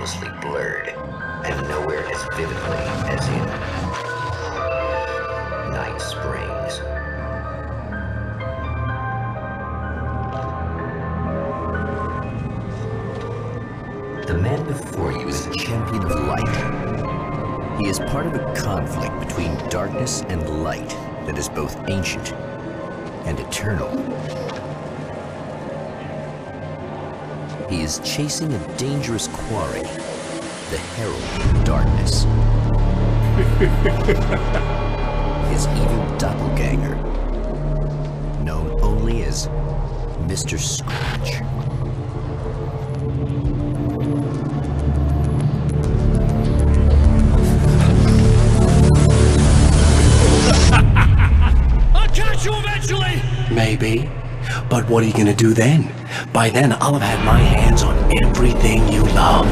hopelessly blurred, and nowhere as vividly as in Night Springs. The man before you is a champion of light. He is part of a conflict between darkness and light that is both ancient and eternal. He is chasing a dangerous quarry, the Herald of Darkness. His evil doppelganger, known only as Mr. Scratch. I'll catch you eventually! Maybe. But what are you gonna do then? By then, I'll have had my hands on everything you love.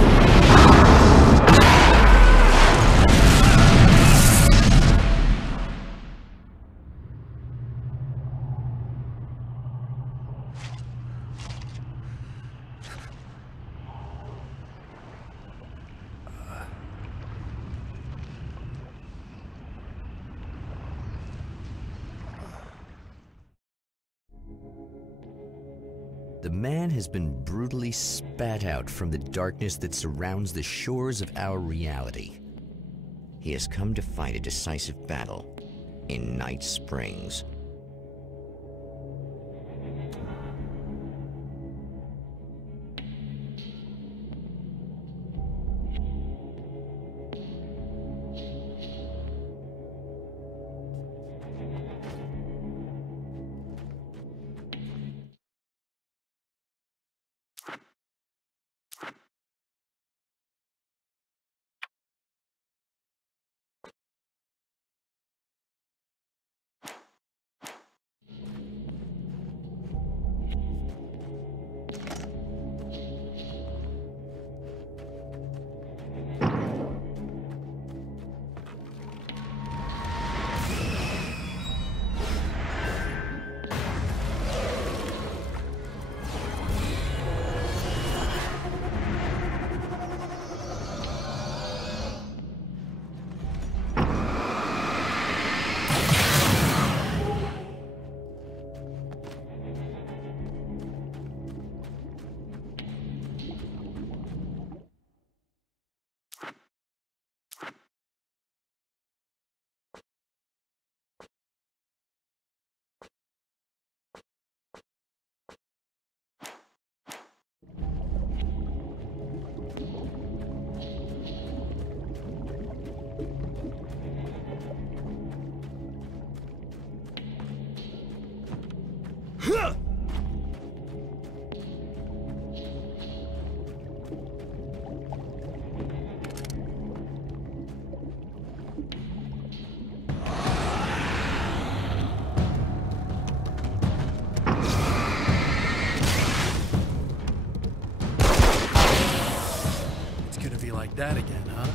The man has been brutally spat out from the darkness that surrounds the shores of our reality. He has come to fight a decisive battle in Night Springs. Like that again, huh?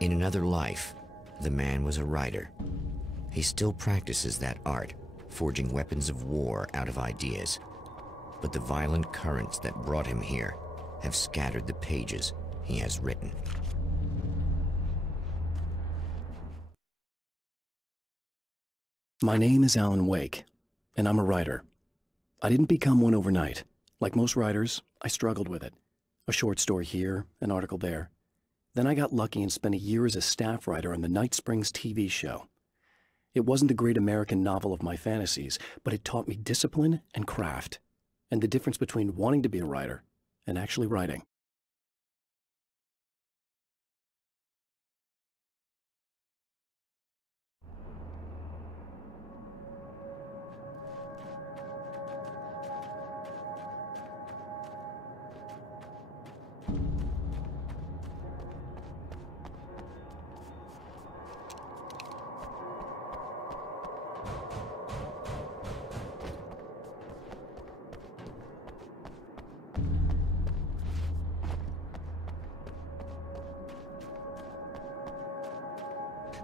In another life, the man was a writer. He still practices that art, forging weapons of war out of ideas. But the violent currents that brought him here have scattered the pages he has written. My name is Alan Wake, and I'm a writer. I didn't become one overnight. Like most writers, I struggled with it. A short story here, an article there. Then I got lucky and spent a year as a staff writer on the Night Springs TV show. It wasn't the great American novel of my fantasies, but it taught me discipline and craft, and the difference between wanting to be a writer and actually writing.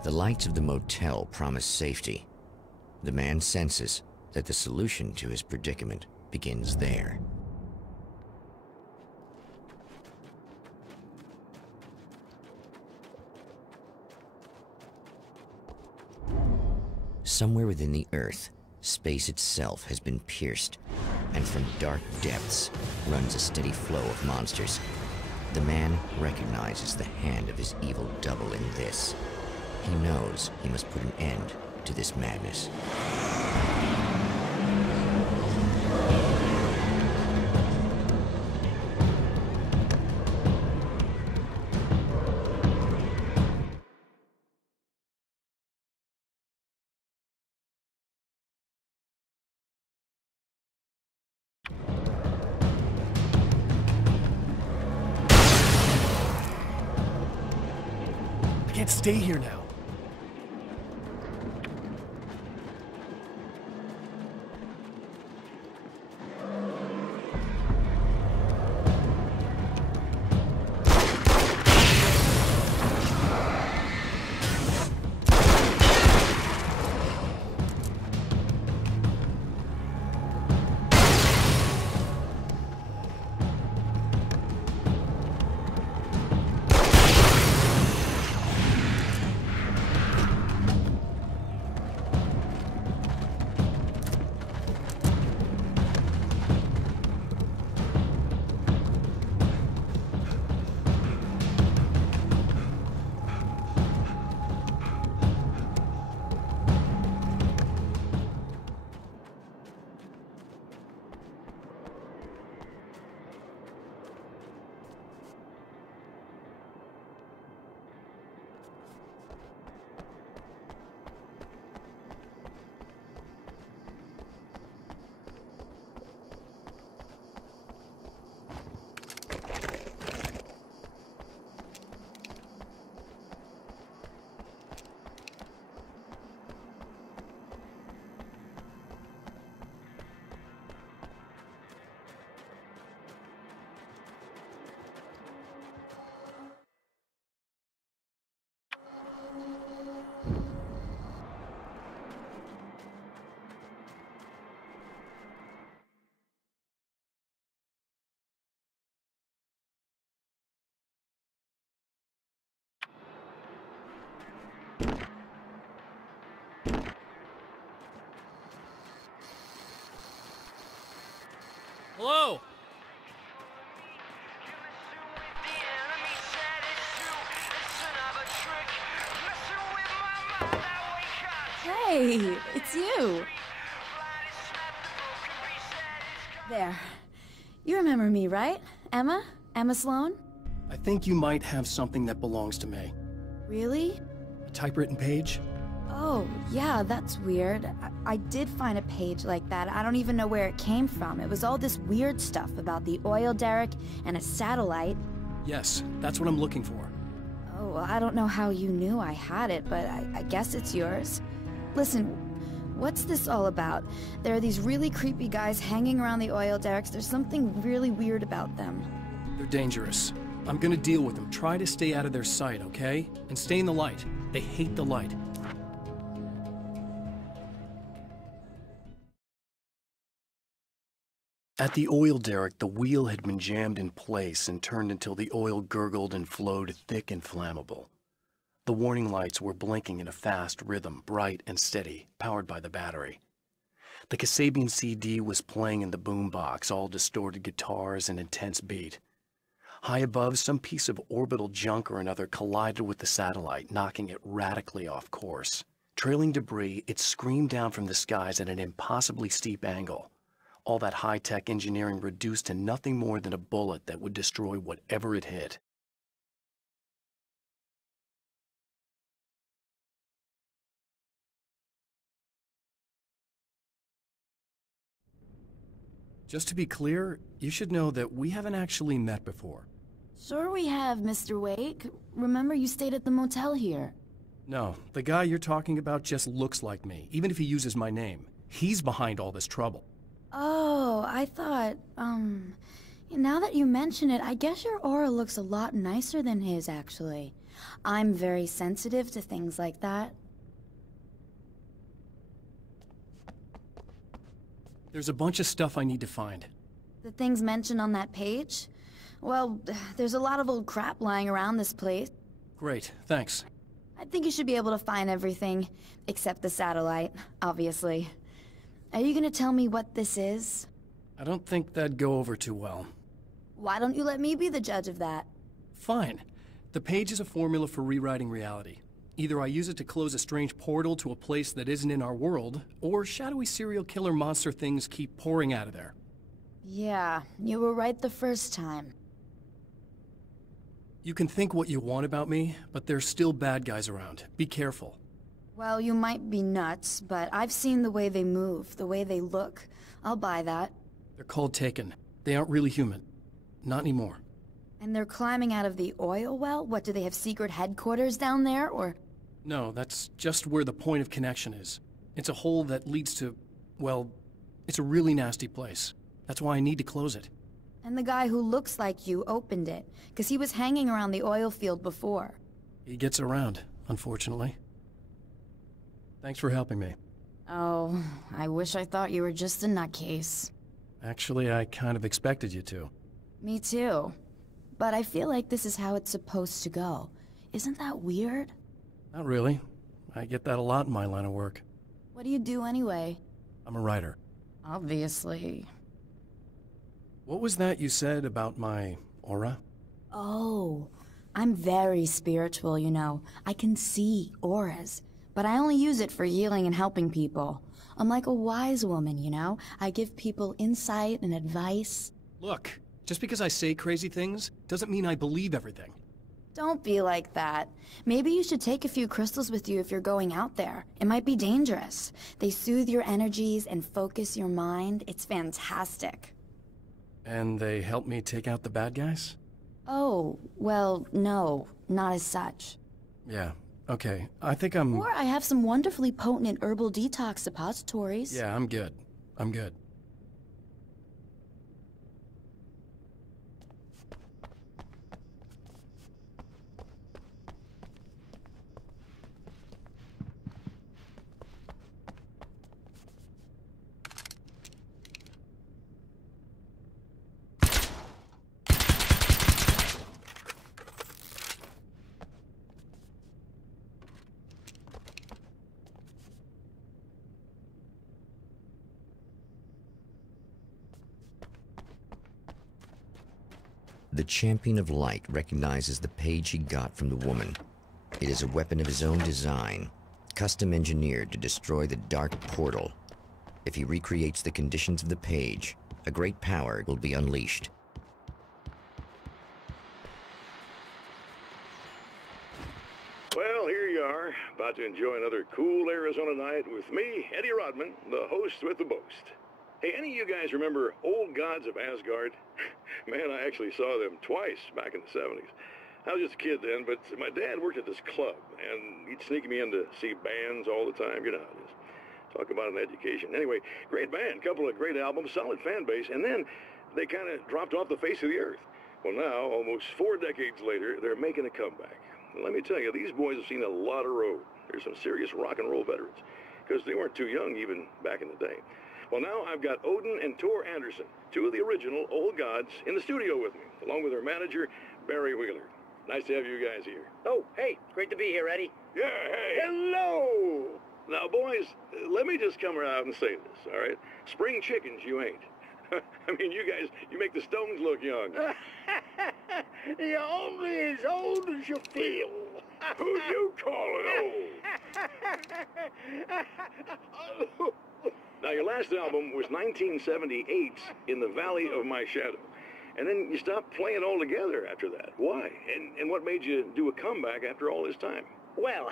The lights of the motel promise safety. The man senses that the solution to his predicament begins there. Somewhere within the Earth, space itself has been pierced, and from dark depths runs a steady flow of monsters. The man recognizes the hand of his evil double in this. He knows he must put an end to this madness. I can't stay here now. Hello? Hey, it's you. There. You remember me, right? Emma? Emma Sloan? I think you might have something that belongs to me. Really? A typewritten page? Oh, yeah, that's weird. I did find a page like that. I don't even know where it came from. It was all this weird stuff about the oil derrick and a satellite. Yes, that's what I'm looking for. Oh, well, I don't know how you knew I had it, but I guess it's yours. Listen, what's this all about? There are these really creepy guys hanging around the oil derricks. There's something really weird about them. They're dangerous. I'm gonna deal with them. Try to stay out of their sight, okay? And stay in the light. They hate the light. At the oil derrick, the wheel had been jammed in place and turned until the oil gurgled and flowed thick and flammable. The warning lights were blinking in a fast rhythm, bright and steady, powered by the battery. The Kasabian CD was playing in the boombox, all distorted guitars and intense beat. High above, some piece of orbital junk or another collided with the satellite, knocking it radically off course. Trailing debris, it screamed down from the skies at an impossibly steep angle. All that high-tech engineering reduced to nothing more than a bullet that would destroy whatever it hit. Just to be clear, you should know that we haven't actually met before. Sure we have, Mr. Wake. Remember you stayed at the motel here. No, the guy you're talking about just looks like me, even if he uses my name. He's behind all this trouble. Oh, I thought, now that you mention it, I guess your aura looks a lot nicer than his, actually. I'm very sensitive to things like that. There's a bunch of stuff I need to find. The things mentioned on that page? Well, there's a lot of old crap lying around this place. Great, thanks. I think you should be able to find everything, except the satellite, obviously. Are you gonna tell me what this is? I don't think that'd go over too well. Why don't you let me be the judge of that? Fine. The page is a formula for rewriting reality. Either I use it to close a strange portal to a place that isn't in our world, or shadowy serial killer monster things keep pouring out of there. Yeah, you were right the first time. You can think what you want about me, but there's still bad guys around. Be careful. Well, you might be nuts, but I've seen the way they move, the way they look. I'll buy that. They're called Taken. They aren't really human. Not anymore. And they're climbing out of the oil well? What, do they have secret headquarters down there, or...? No, that's just where the point of connection is. It's a hole that leads to... well, it's a really nasty place. That's why I need to close it. And the guy who looks like you opened it, because he was hanging around the oil field before. He gets around, unfortunately. Thanks for helping me. Oh, I wish I thought you were just a nutcase. Actually, I kind of expected you to. Me too. But I feel like this is how it's supposed to go. Isn't that weird? Not really. I get that a lot in my line of work. What do you do anyway? I'm a writer. Obviously. What was that you said about my aura? Oh, I'm very spiritual, you know. I can see auras, but I only use it for healing and helping people. I'm like a wise woman, you know? I give people insight and advice. Look, just because I say crazy things doesn't mean I believe everything. Don't be like that. Maybe you should take a few crystals with you if you're going out there. It might be dangerous. They soothe your energies and focus your mind. It's fantastic. And they help me take out the bad guys? Oh, well, no, not as such. Yeah, okay. I think I'm... Or I have some wonderfully potent herbal detox suppositories. Yeah, I'm good. I'm good. The Champion of Light recognizes the page he got from the woman. It is a weapon of his own design, custom engineered to destroy the Dark Portal. If he recreates the conditions of the page, a great power will be unleashed. Well, here you are, about to enjoy another cool Arizona night with me, Eddie Rodman, the host with the boast. Hey, any of you guys remember Old Gods of Asgard? Man, I actually saw them twice back in the 70s. I was just a kid then, but my dad worked at this club, and he'd sneak me in to see bands all the time. You know how it is. Talk about an education. Anyway, great band, couple of great albums, solid fan base, and then they kind of dropped off the face of the earth. Well, now, almost 4 decades later, they're making a comeback. And let me tell you, these boys have seen a lot of road. They're some serious rock and roll veterans, because they weren't too young even back in the day. Well, now I've got Odin and Tor Anderson, 2 of the original Old Gods, in the studio with me, along with their manager, Barry Wheeler. Nice to have you guys here. Oh, hey, it's great to be here, Eddie. Yeah, hey. Hello! Now, boys, let me just come around and say this, all right? Spring chickens, you ain't. I mean, you guys, you make the Stones look young. You're only as old as you feel. Who you calling old? Now, your last album was 1978's In the Valley of My Shadow. And then you stopped playing altogether after that. Why? And what made you do a comeback after all this time? Well,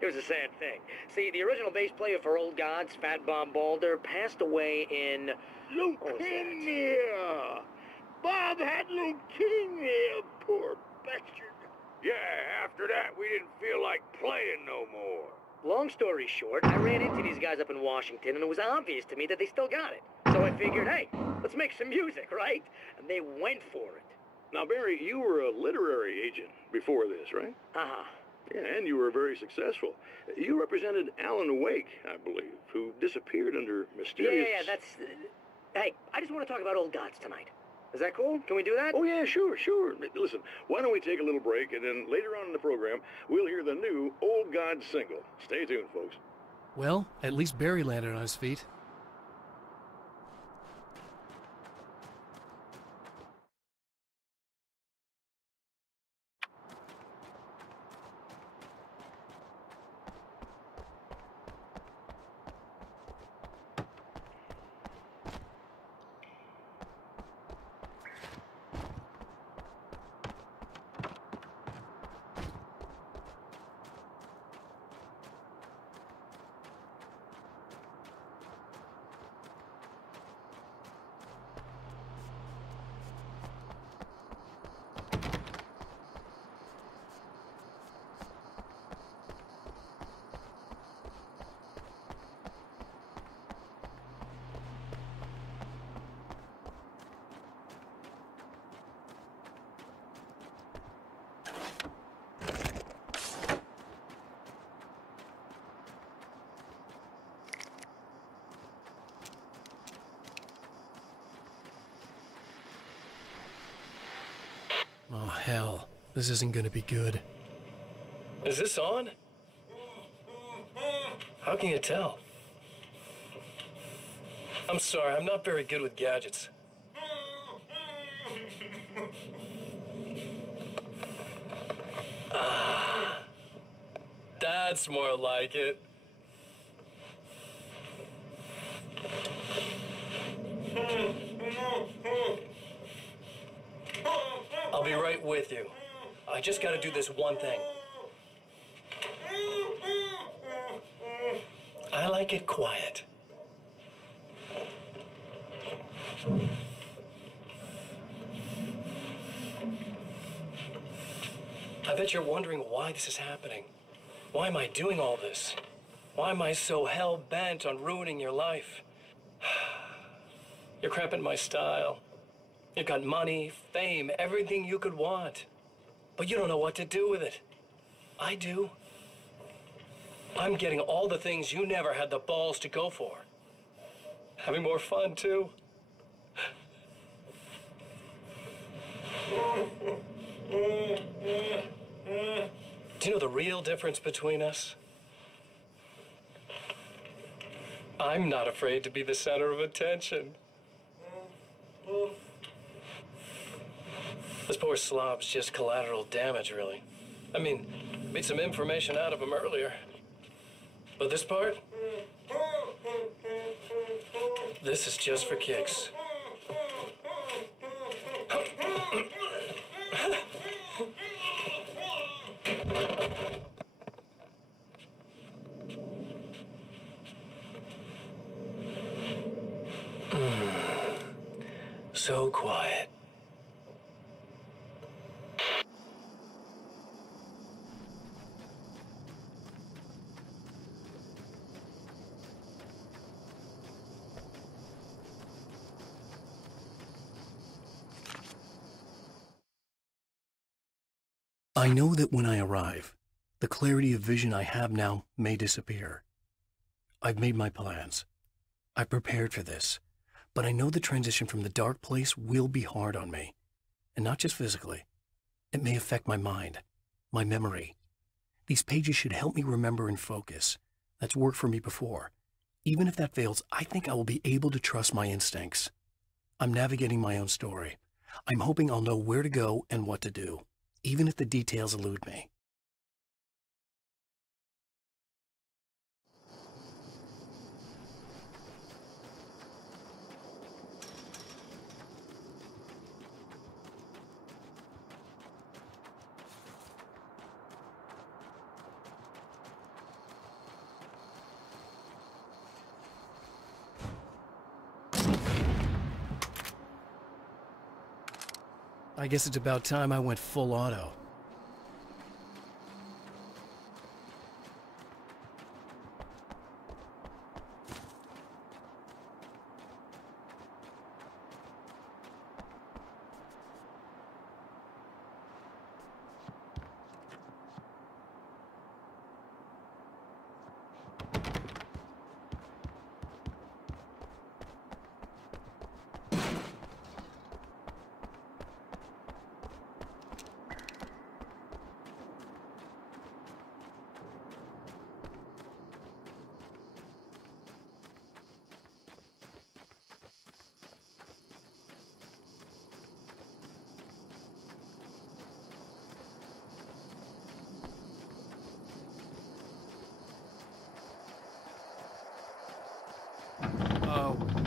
it was a sad thing. See, the original bass player for Old Gods, Fat Bob Balder, passed away in... Leukemia! Bob had leukemia, poor bastard. Yeah, after that, we didn't feel like playing no more. Long story short, I ran into these guys up in Washington, and it was obvious to me that they still got it. So I figured, hey, let's make some music, right? And they went for it. Now, Barry, you were a literary agent before this, right? Uh-huh. Yeah, and you were very successful. You represented Alan Wake, I believe, who disappeared under mysterious... Yeah, that's... Hey, I just want to talk about Old Gods tonight. Is that cool? Can we do that? Oh, yeah, sure. Listen, why don't we take a little break, and then later on in the program, we'll hear the new Old Gods single. Stay tuned, folks. Well, at least Barry landed on his feet. Oh, hell. This isn't gonna be good. Is this on? How can you tell? I'm sorry, I'm not very good with gadgets. That's more like it. I'll be right with you. I just gotta do this one thing. I like it quiet. I bet you're wondering why this is happening. Why am I doing all this? Why am I so hell-bent on ruining your life? You're cramping my style. You've got money, fame, everything you could want. But you don't know what to do with it. I do. I'm getting all the things you never had the balls to go for. Having more fun, too. Do you know the real difference between us? I'm not afraid to be the center of attention. This poor slob's just collateral damage, really. I mean, made some information out of him earlier. But this part? This is just for kicks. So quiet. I know that when I arrive, the clarity of vision I have now may disappear. I've made my plans. I've prepared for this, but I know the transition from the dark place will be hard on me, and not just physically. It may affect my mind, my memory. These pages should help me remember and focus. That's worked for me before. Even if that fails, I think I will be able to trust my instincts. I'm navigating my own story. I'm hoping I'll know where to go and what to do, even if the details elude me. I guess it's about time I went full auto.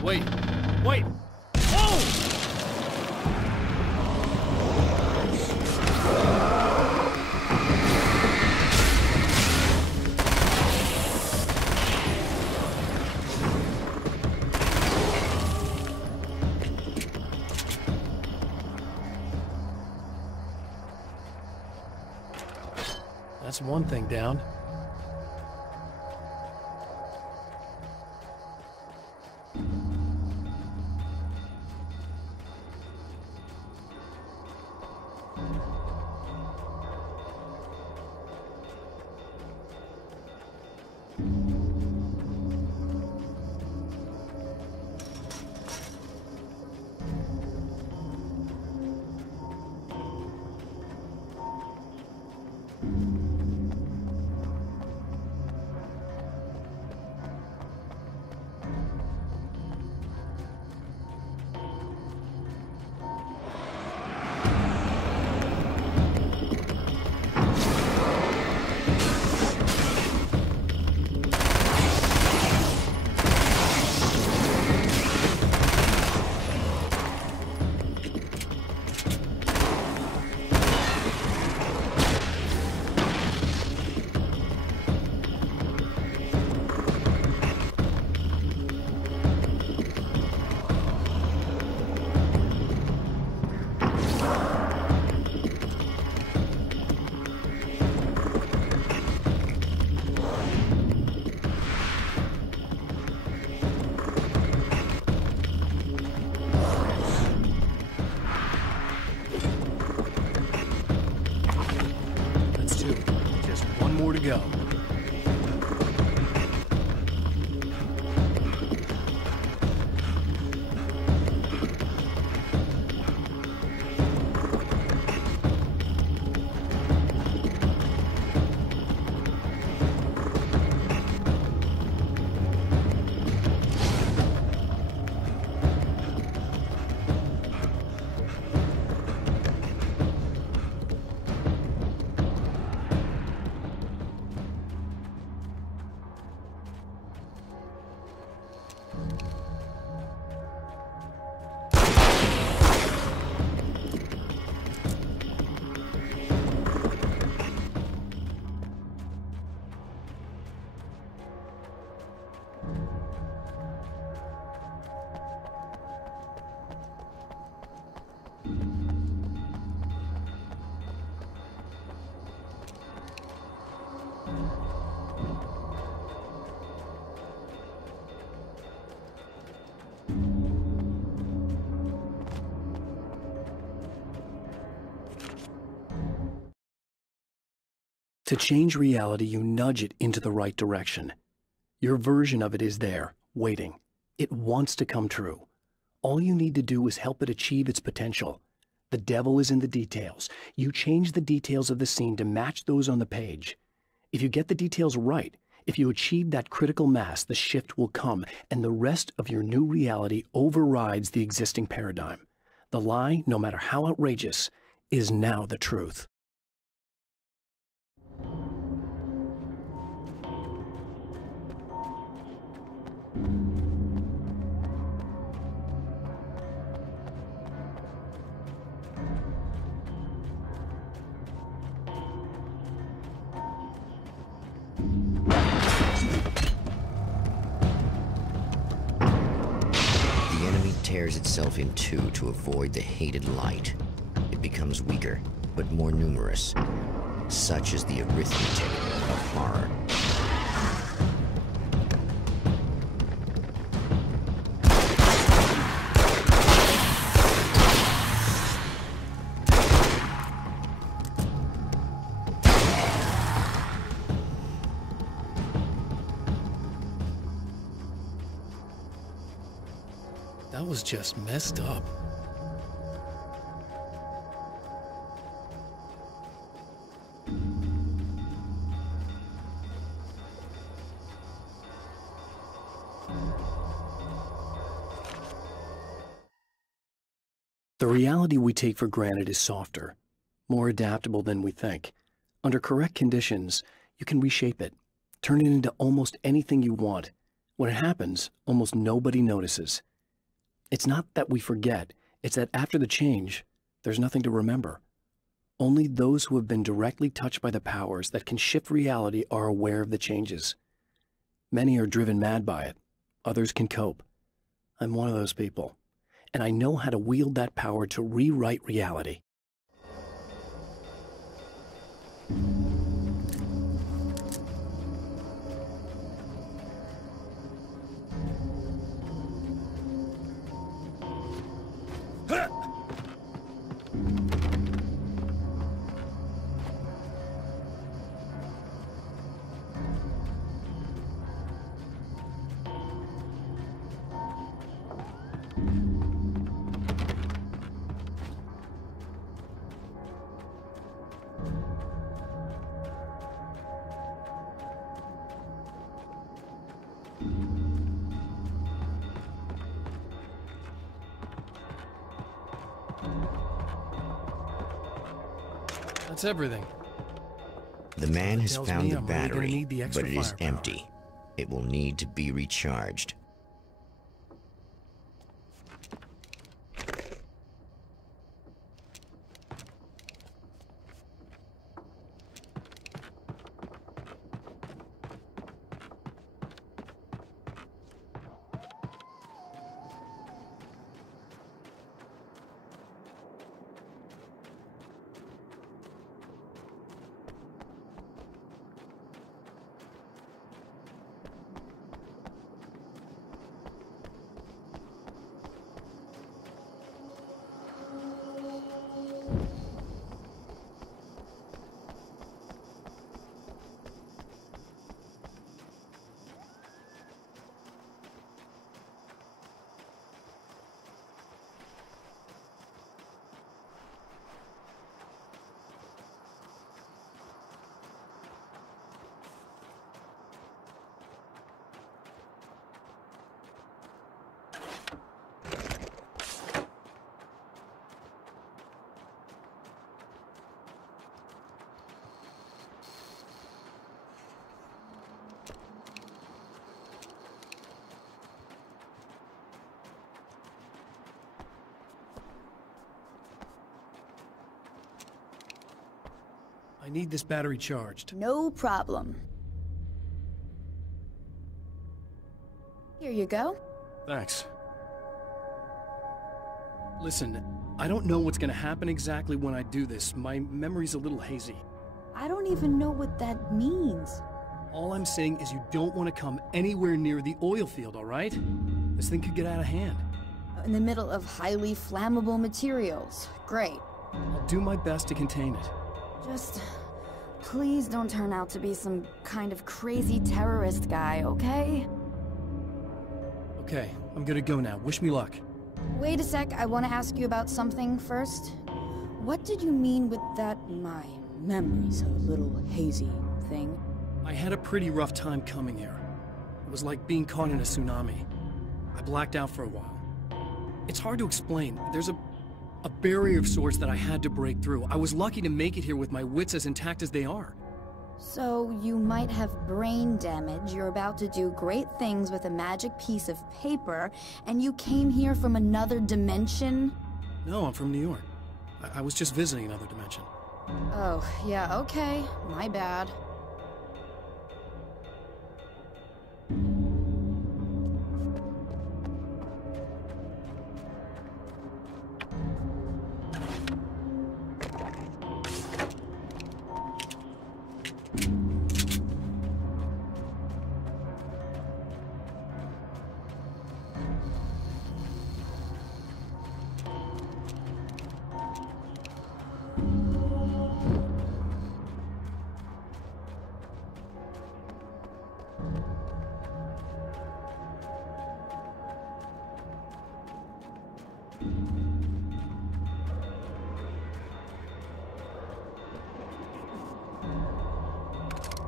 Wait! Wait! Oh! That's one thing down. More to go. To change reality, you nudge it into the right direction. Your version of it is there, waiting. It wants to come true. All you need to do is help it achieve its potential. The devil is in the details. You change the details of the scene to match those on the page. If you get the details right, if you achieve that critical mass, the shift will come, and the rest of your new reality overrides the existing paradigm. The lie, no matter how outrageous, is now the truth. Tears itself in two to avoid the hated light. It becomes weaker, but more numerous. Such is the arithmetic of horror. That was just messed up. The reality we take for granted is softer, more adaptable than we think. Under correct conditions, you can reshape it, turn it into almost anything you want. When it happens, almost nobody notices. It's not that we forget, it's that after the change, there's nothing to remember. Only those who have been directly touched by the powers that can shift reality are aware of the changes. Many are driven mad by it. Others can cope. I'm one of those people, and I know how to wield that power to rewrite reality. That's everything. The man has Tells found me the I'm really gonna battery, need the extra but it is firepower. empty. It will need to be recharged. I need this battery charged. No problem. Here you go. Thanks. Listen, I don't know what's gonna happen exactly when I do this. My memory's a little hazy. I don't even know what that means. All I'm saying is you don't want to come anywhere near the oil field, all right? This thing could get out of hand. In the middle of highly flammable materials. Great. I'll do my best to contain it. Just please don't turn out to be some kind of crazy terrorist guy, okay? Okay, I'm gonna go now. Wish me luck. Wait a sec, I want to ask you about something first. What did you mean with that my memory's a little hazy thing? I had a pretty rough time coming here. It was like being caught in a tsunami. I blacked out for a while. It's hard to explain. There's a barrier of sorts that I had to break through. I was lucky to make it here with my wits as intact as they are. So you might have brain damage, you're about to do great things with a magic piece of paper, and you came here from another dimension? No, I'm from New York. I was just visiting another dimension. Oh, yeah, okay. My bad.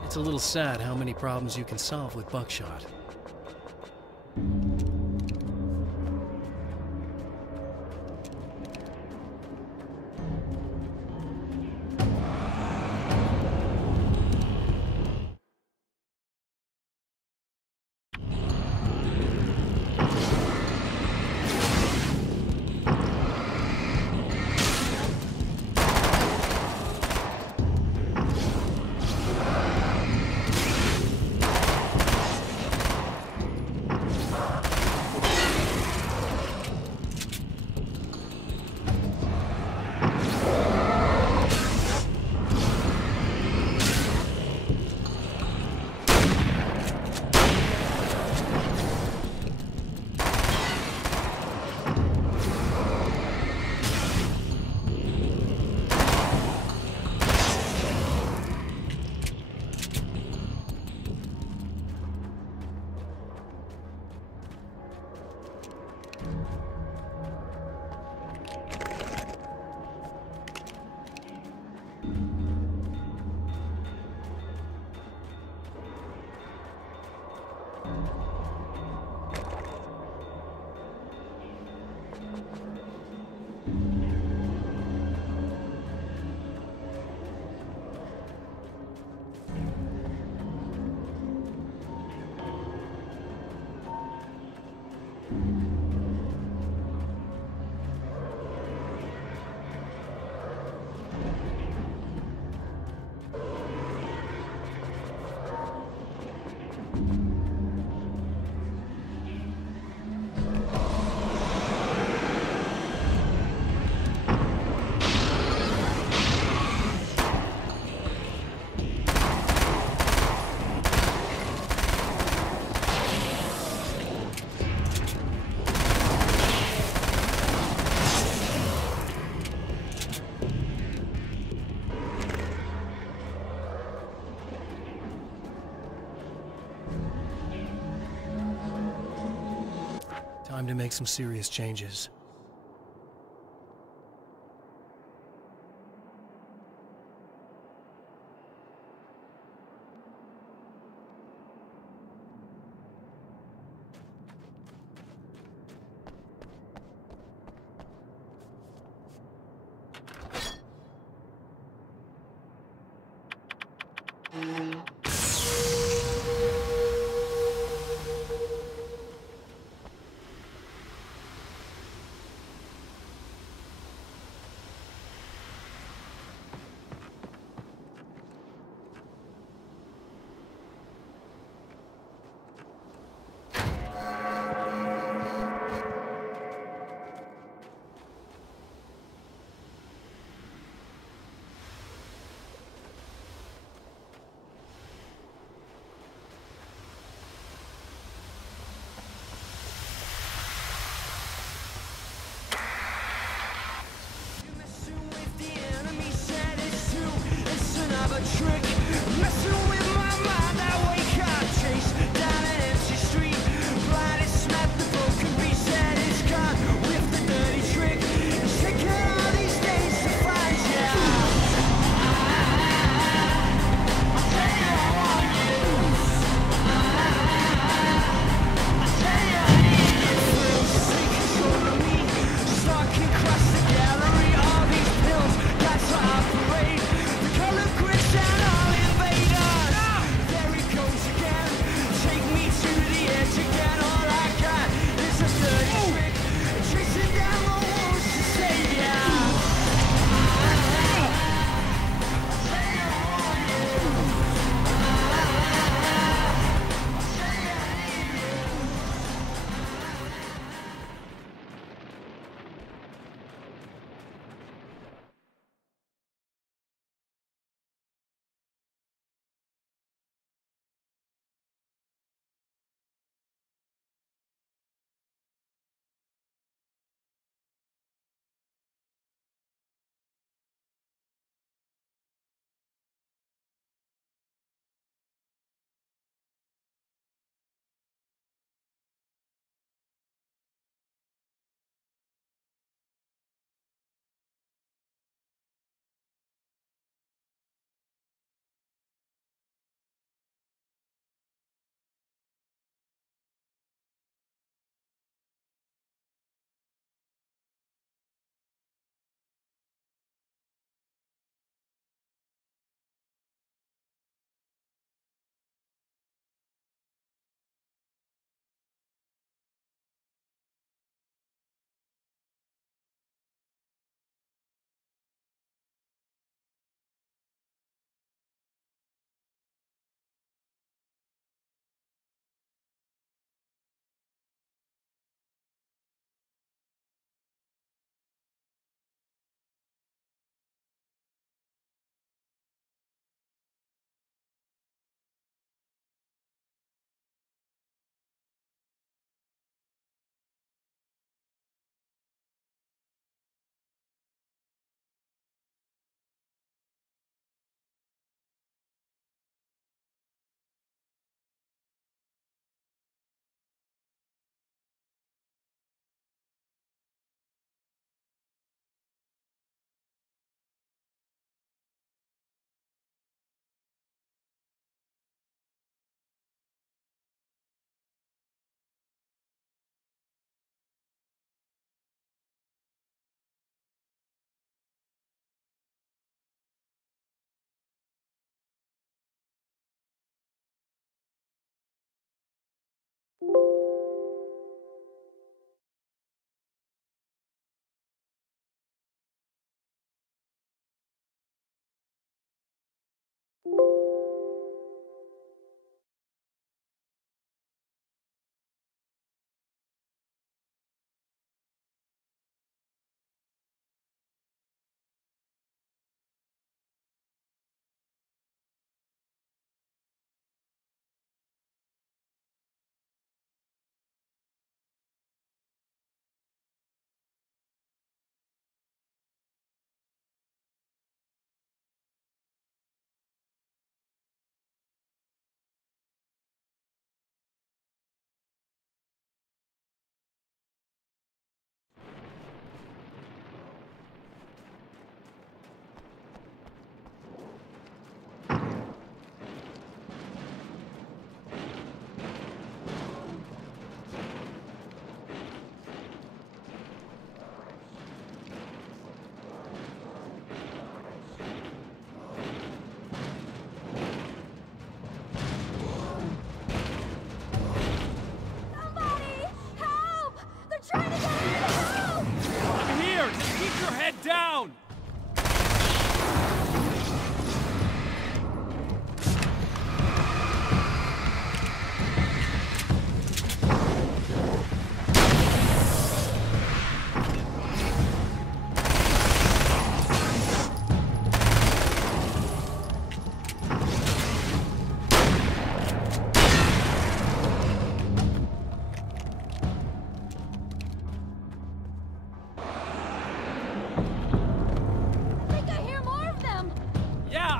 It's a little sad how many problems you can solve with buckshot. Time to make some serious changes.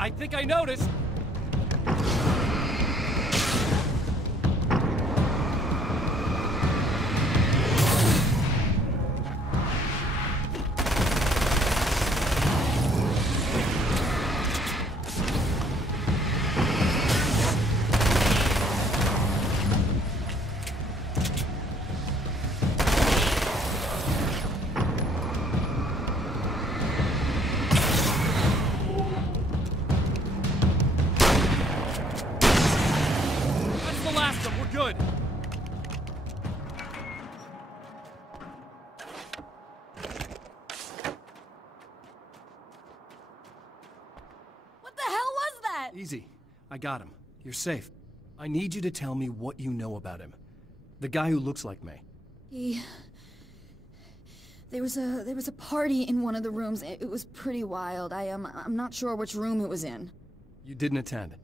I think I noticed. Good. What the hell was that? Easy. I got him. You're safe. I need you to tell me what you know about him. The guy who looks like me. There was a party in one of the rooms. It was pretty wild. I'm not sure which room it was in. You didn't attend?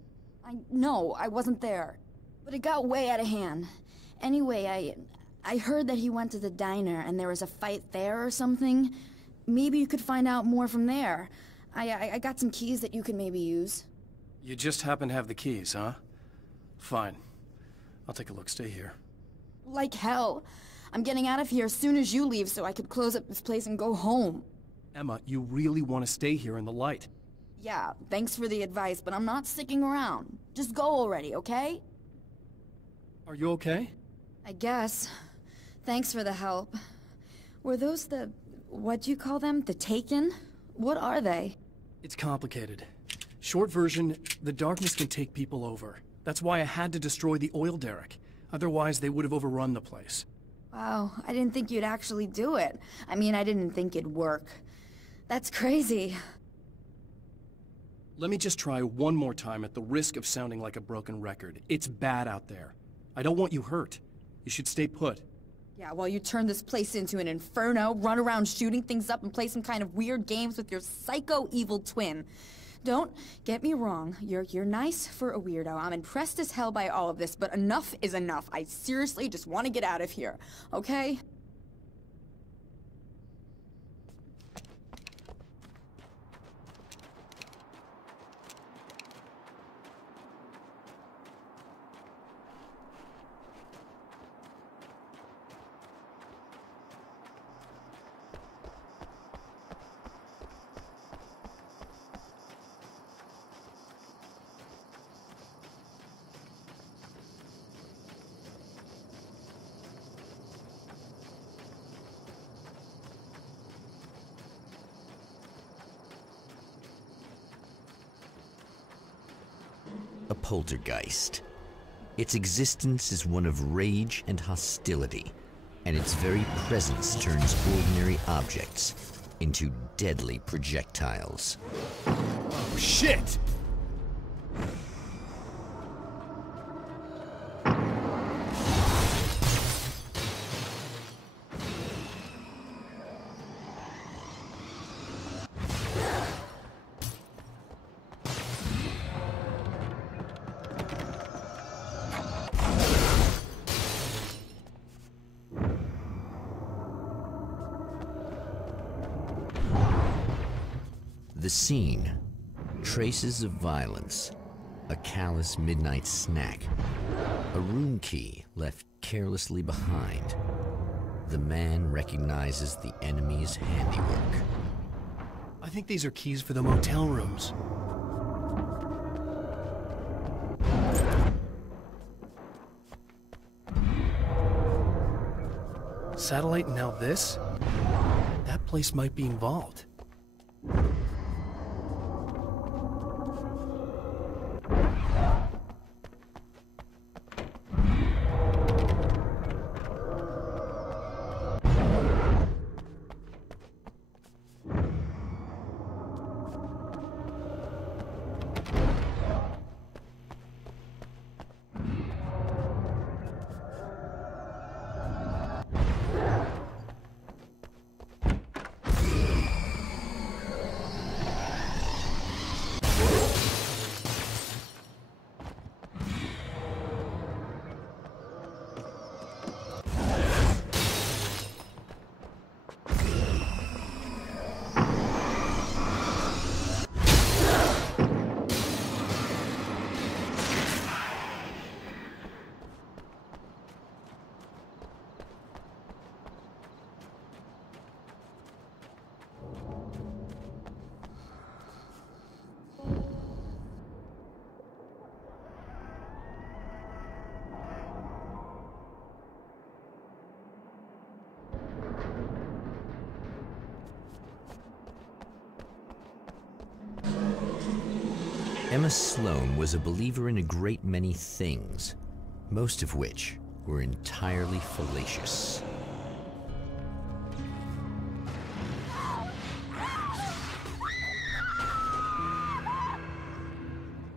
No, I wasn't there. But it got way out of hand. Anyway, I heard that he went to the diner and there was a fight there or something. Maybe you could find out more from there. I got some keys that you could maybe use. You just happen to have the keys, huh? Fine. I'll take a look. Stay here. Like hell. I'm getting out of here as soon as you leave so I could close up this place and go home. Emma, you really want to stay here in the light? Yeah, thanks for the advice, but I'm not sticking around. Just go already, okay? Are you okay? I guess. Thanks for the help. Were those what'd you call them? The Taken? What are they? It's complicated. Short version, the darkness can take people over. That's why I had to destroy the oil derrick. Otherwise, they would have overrun the place. Wow, I didn't think you'd actually do it. I mean, I didn't think it'd work. That's crazy. Let me just try one more time at the risk of sounding like a broken record. It's bad out there. I don't want you hurt. You should stay put. Yeah, while you turn this place into an inferno, run around shooting things up and play some kind of weird games with your psycho evil twin. Don't get me wrong, you're nice for a weirdo. I'm impressed as hell by all of this, but enough is enough. I seriously just want to get out of here, okay? A poltergeist. Its existence is one of rage and hostility, and its very presence turns ordinary objects into deadly projectiles. Oh, shit! The scene, traces of violence, a callous midnight snack, a room key left carelessly behind. The man recognizes the enemy's handiwork. I think these are keys for the motel rooms. Satellite and now this? That place might be involved. Emma Sloan was a believer in a great many things, most of which were entirely fallacious.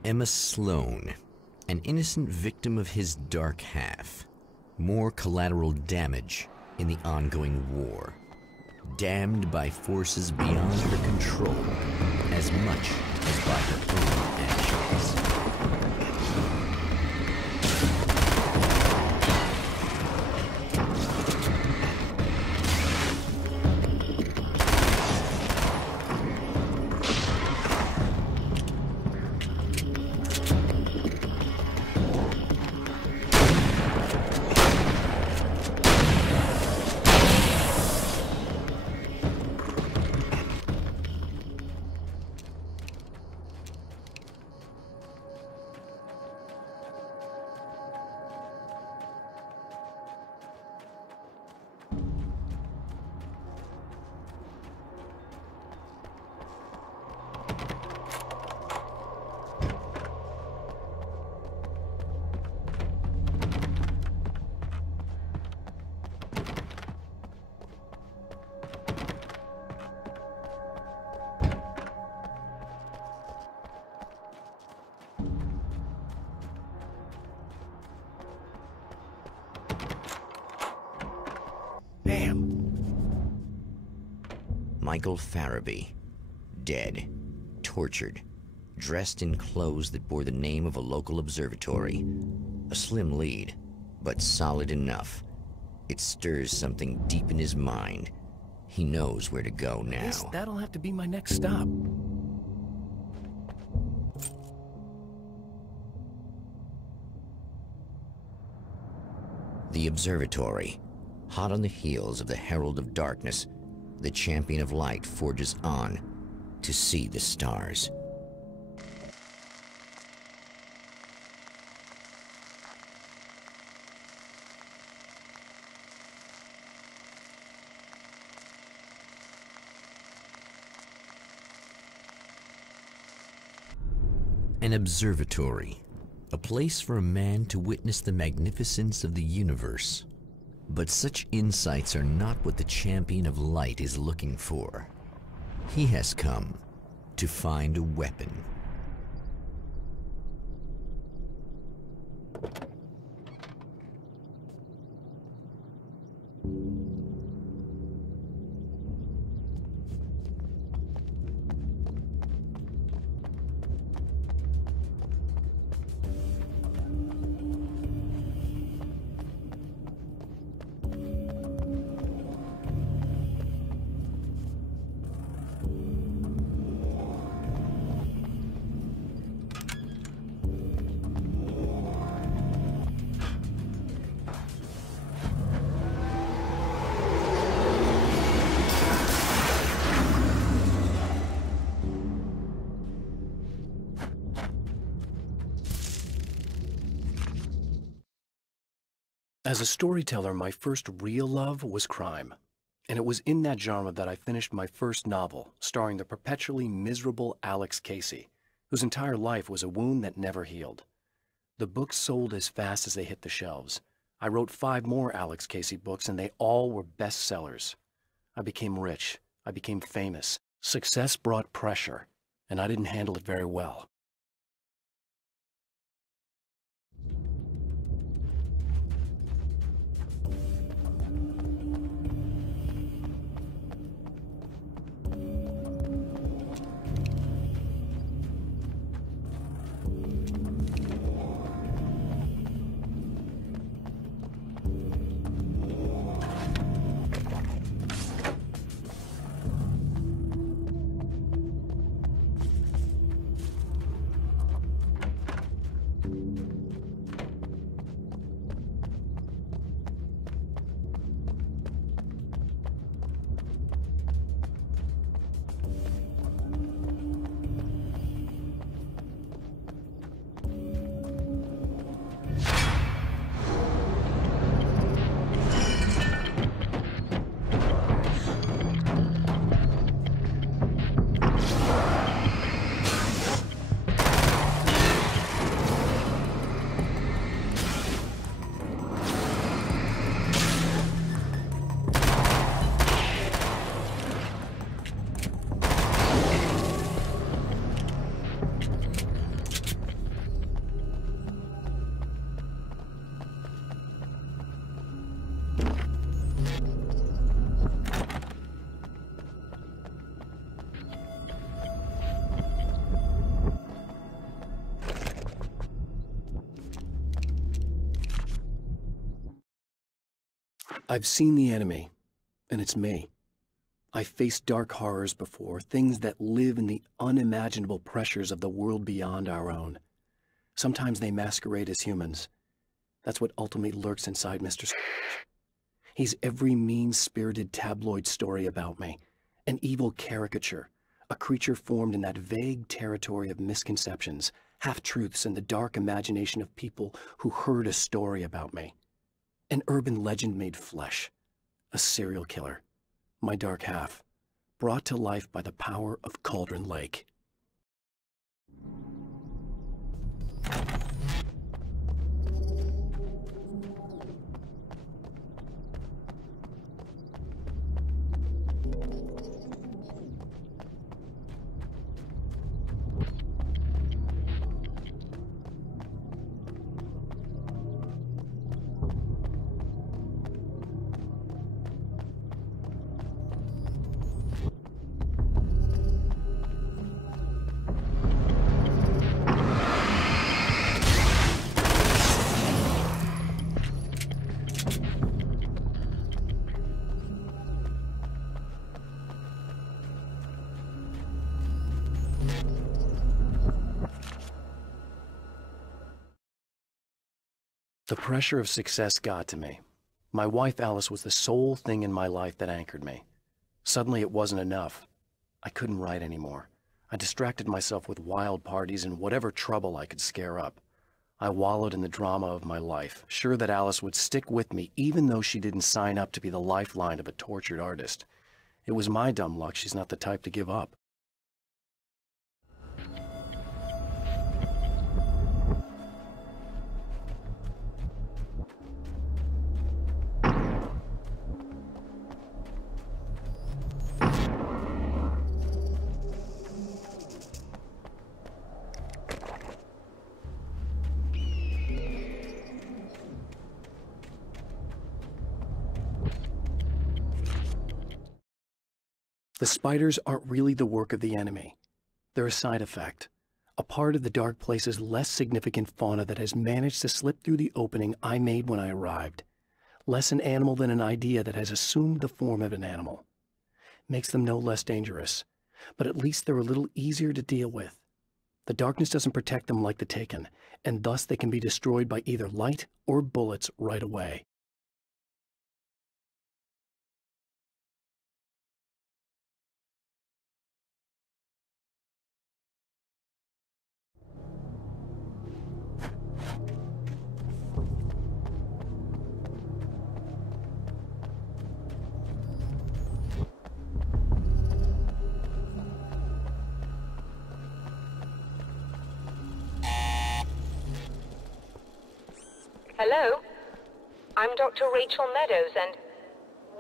Emma Sloan, an innocent victim of his dark half. More collateral damage in the ongoing war. Damned by forces beyond her control as much as by her own actions. Michael Farabee, dead, tortured, dressed in clothes that bore the name of a local observatory. A slim lead, but solid enough. It stirs something deep in his mind. He knows where to go now. I guess that'll have to be my next stop. The observatory, hot on the heels of the Herald of Darkness, the Champion of Light forges on to see the stars. An observatory, a place for a man to witness the magnificence of the universe. But such insights are not what the Champion of Light is looking for. He has come to find a weapon. As a storyteller, my first real love was crime. And it was in that genre that I finished my first novel, starring the perpetually miserable Alex Casey, whose entire life was a wound that never healed. The books sold as fast as they hit the shelves. I wrote 5 more Alex Casey books, and they all were bestsellers. I became rich. I became famous. Success brought pressure, and I didn't handle it very well. I've seen the enemy, and it's me. I've faced dark horrors before, things that live in the unimaginable pressures of the world beyond our own. Sometimes they masquerade as humans. That's what ultimately lurks inside Mr. Scrooge. He's every mean-spirited tabloid story about me, an evil caricature, a creature formed in that vague territory of misconceptions, half-truths, and the dark imagination of people who heard a story about me. An urban legend made flesh. A serial killer. My dark half. Brought to life by the power of Cauldron Lake. The pressure of success got to me. My wife Alice was the sole thing in my life that anchored me. Suddenly it wasn't enough. I couldn't write anymore. I distracted myself with wild parties and whatever trouble I could scare up. I wallowed in the drama of my life, sure that Alice would stick with me even though she didn't sign up to be the lifeline of a tortured artist. It was my dumb luck she's not the type to give up. The spiders aren't really the work of the enemy. They're a side effect, a part of the Dark Place's less significant fauna that has managed to slip through the opening I made when I arrived. Less an animal than an idea that has assumed the form of an animal. Makes them no less dangerous, but at least they're a little easier to deal with. The darkness doesn't protect them like the Taken, and thus they can be destroyed by either light or bullets right away. Hello? I'm Dr. Rachel Meadows, and...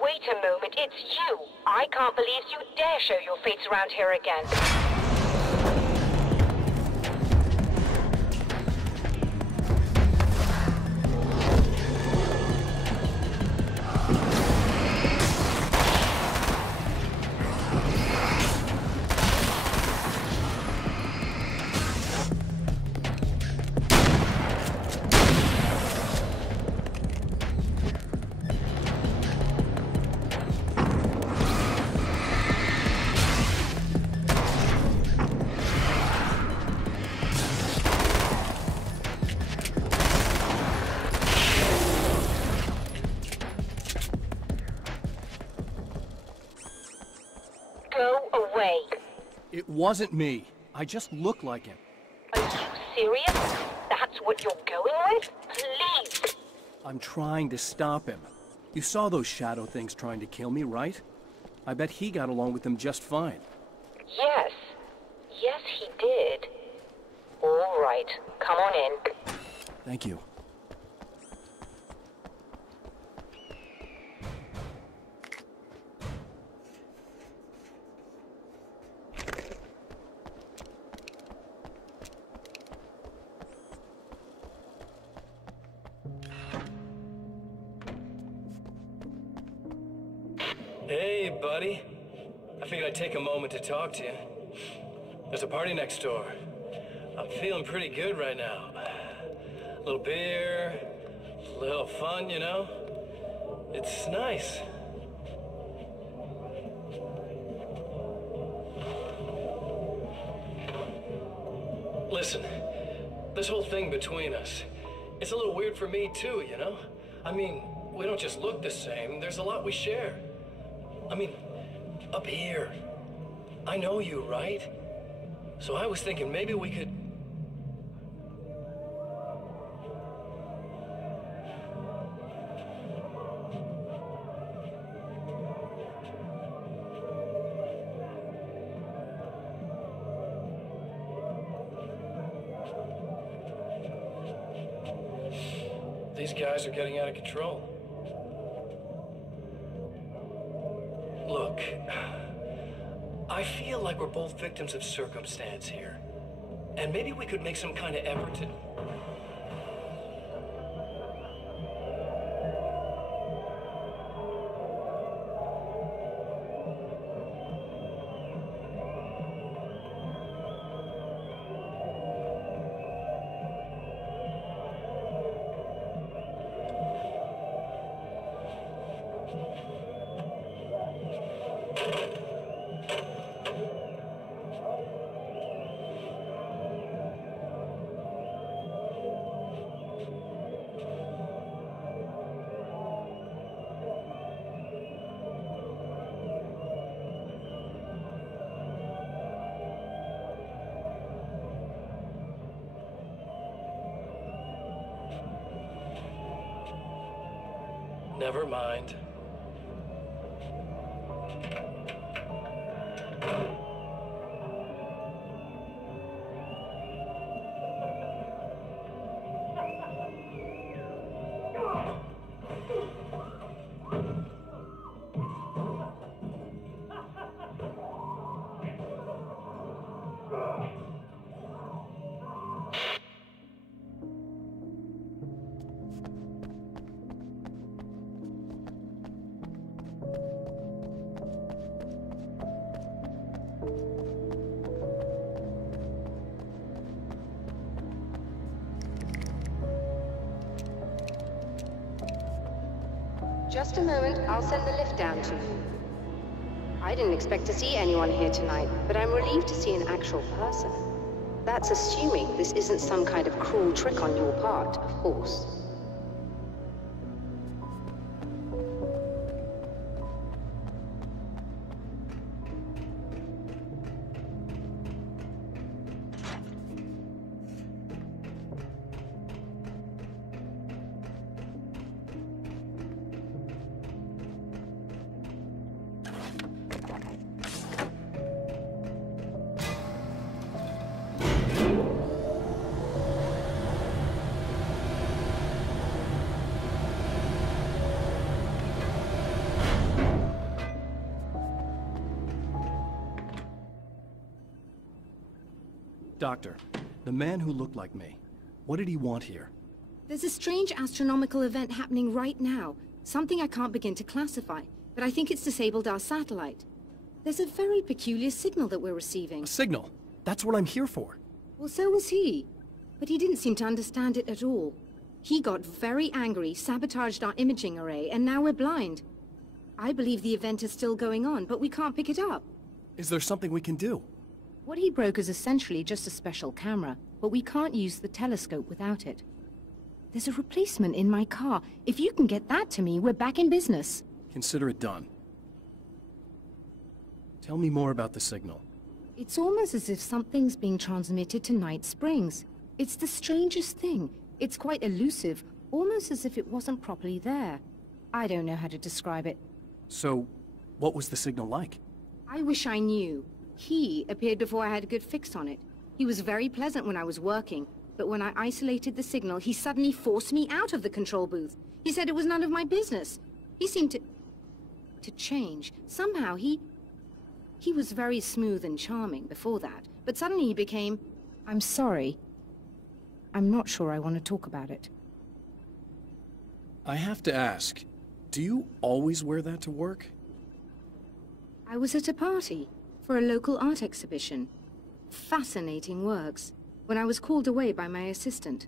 Wait a moment, it's you! I can't believe you dare show your face around here again. It wasn't me. I just look like him. Are you serious? That's what you're going with? Please! I'm trying to stop him. You saw those shadow things trying to kill me, right? I bet he got along with them just fine. Yes. Yes, he did. All right. Come on in. Thank you. Hey, buddy. I figured I'd take a moment to talk to you. There's a party next door. I'm feeling pretty good right now. A little beer, a little fun, you know? It's nice. Listen, this whole thing between us, it's a little weird for me too, you know? I mean, we don't just look the same, there's a lot we share. I mean, up here, I know you, right? So I was thinking maybe we could... These guys are getting out of control. Look, I feel like we're both victims of circumstance here. And maybe we could make some kind of effort to... Never mind. Just a moment, I'll send the lift down to you. I didn't expect to see anyone here tonight, but I'm relieved to see an actual person. That's assuming this isn't some kind of cruel trick on your part, of course. Doctor, the man who looked like me, what did he want here? There's a strange astronomical event happening right now. Something I can't begin to classify, but I think it's disabled our satellite. There's a very peculiar signal that we're receiving. A signal? That's what I'm here for. Well, so was he. But he didn't seem to understand it at all. He got very angry, sabotaged our imaging array, and now we're blind. I believe the event is still going on, but we can't pick it up. Is there something we can do? What he broke is essentially just a special camera, but we can't use the telescope without it. There's a replacement in my car. If you can get that to me, we're back in business. Consider it done. Tell me more about the signal. It's almost as if something's being transmitted to Night Springs. It's the strangest thing. It's quite elusive, almost as if it wasn't properly there. I don't know how to describe it. So, what was the signal like? I wish I knew. He appeared before I had a good fix on it. He was very pleasant when I was working, but when I isolated the signal, he suddenly forced me out of the control booth. He said it was none of my business. He seemed to change. Somehow he was very smooth and charming before that, but suddenly he became... I'm sorry. I'm not sure I want to talk about it. I have to ask, do you always wear that to work? I was at a party for a local art exhibition. Fascinating works. When I was called away by my assistant.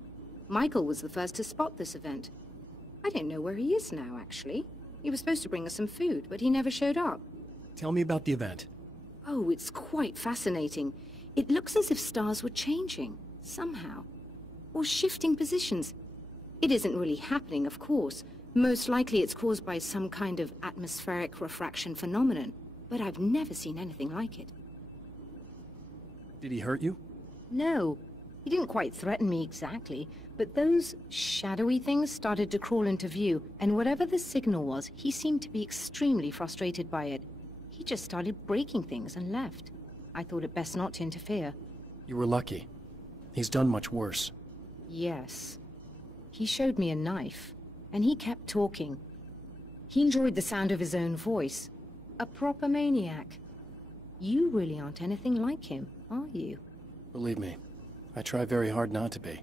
Michael was the first to spot this event. I don't know where he is now, actually. He was supposed to bring us some food, but he never showed up. Tell me about the event. Oh, it's quite fascinating. It looks as if stars were changing, somehow. Or shifting positions. It isn't really happening, of course. Most likely it's caused by some kind of atmospheric refraction phenomenon. But I've never seen anything like it. Did he hurt you? No. He didn't quite threaten me exactly, but those shadowy things started to crawl into view, and whatever the signal was, he seemed to be extremely frustrated by it. He just started breaking things and left. I thought it best not to interfere. You were lucky. He's done much worse. Yes. He showed me a knife, and he kept talking. He enjoyed the sound of his own voice. A proper maniac. You really aren't anything like him, are you? Believe me, I try very hard not to be.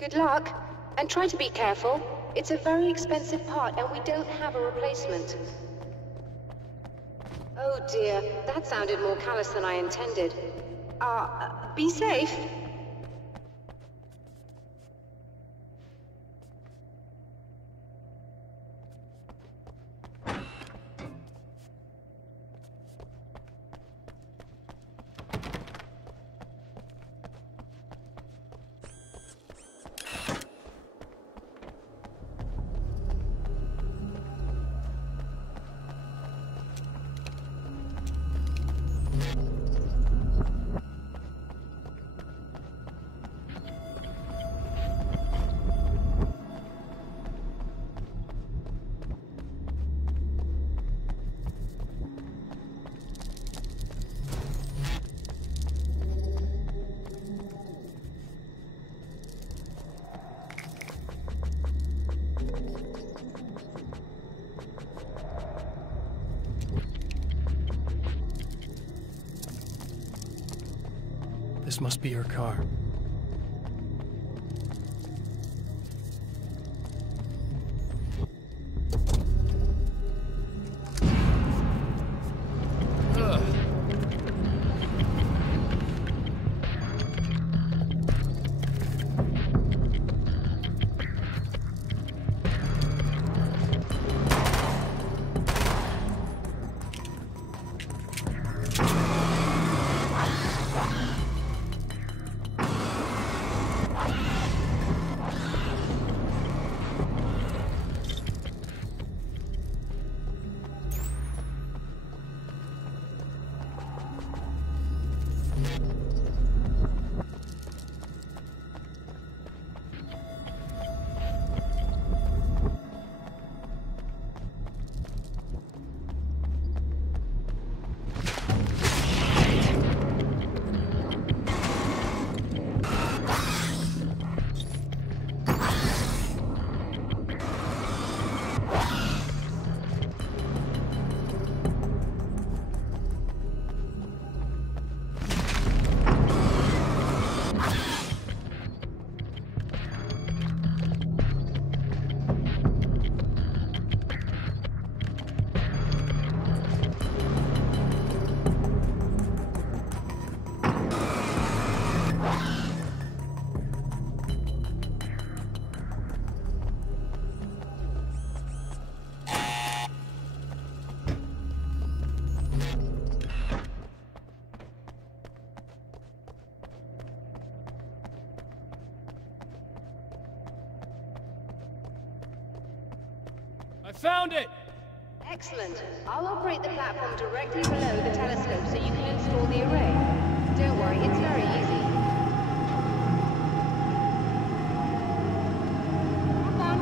Good luck, and try to be careful. It's a very expensive part, and we don't have a replacement. Oh dear, that sounded more callous than I intended. Be safe. This must be her car. I found it! Excellent. I'll operate the platform directly below the telescope so you can install the array. Don't worry, it's very easy. Have fun.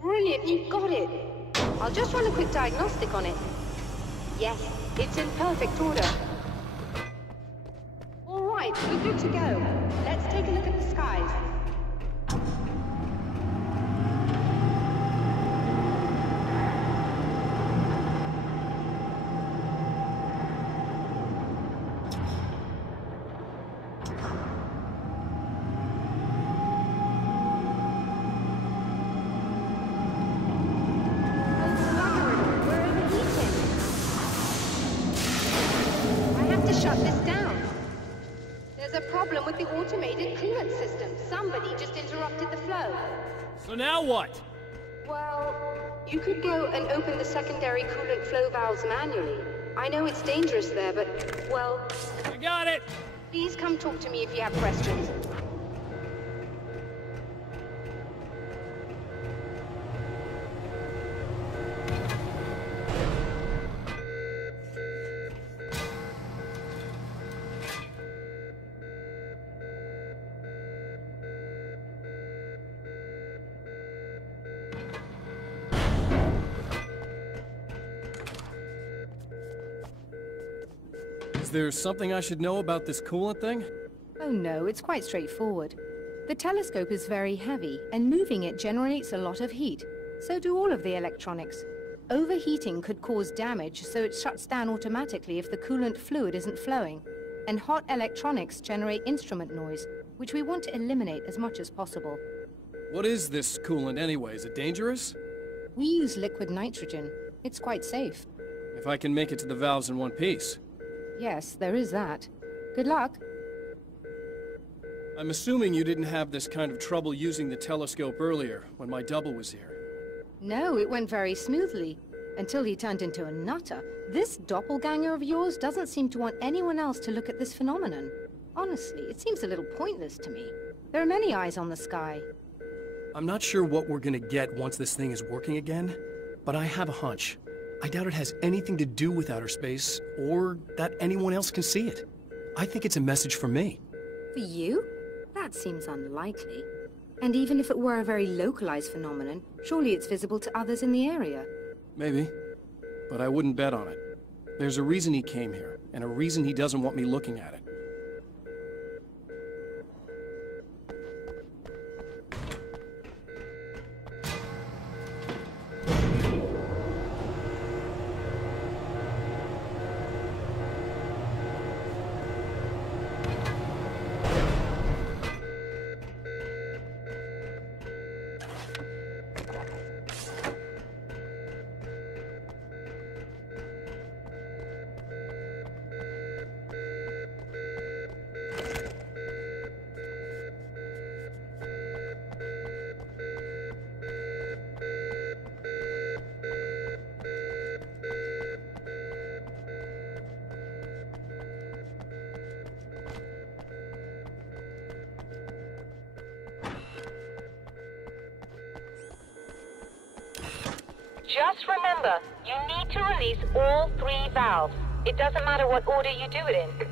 Brilliant, you've got it. I'll just run a quick diagnostic on it. Yes, it's in perfect order. All right, we're good to go. Let's take a look at the skies. Problem with the automated coolant system. Somebody just interrupted the flow. So now what? Well, you could go and open the secondary coolant flow valves manually. I know it's dangerous there, but, well... I got it! Please come talk to me if you have questions. Is there something I should know about this coolant thing? Oh no, it's quite straightforward. The telescope is very heavy, and moving it generates a lot of heat. So do all of the electronics. Overheating could cause damage, so it shuts down automatically if the coolant fluid isn't flowing. And hot electronics generate instrument noise, which we want to eliminate as much as possible. What is this coolant anyway? Is it dangerous? We use liquid nitrogen. It's quite safe. If I can make it to the valves in one piece. Yes, there is that. Good luck. I'm assuming you didn't have this kind of trouble using the telescope earlier, when my double was here. No, it went very smoothly. Until he turned into a nutter. This doppelganger of yours doesn't seem to want anyone else to look at this phenomenon. Honestly, it seems a little pointless to me. There are many eyes on the sky. I'm not sure what we're gonna get once this thing is working again, but I have a hunch. I doubt it has anything to do with outer space, or that anyone else can see it. I think it's a message for me. For you? That seems unlikely. And even if it were a very localized phenomenon, surely it's visible to others in the area. Maybe, but I wouldn't bet on it. There's a reason he came here, and a reason he doesn't want me looking at it. Just remember, you need to release all 3 valves. It doesn't matter what order you do it in.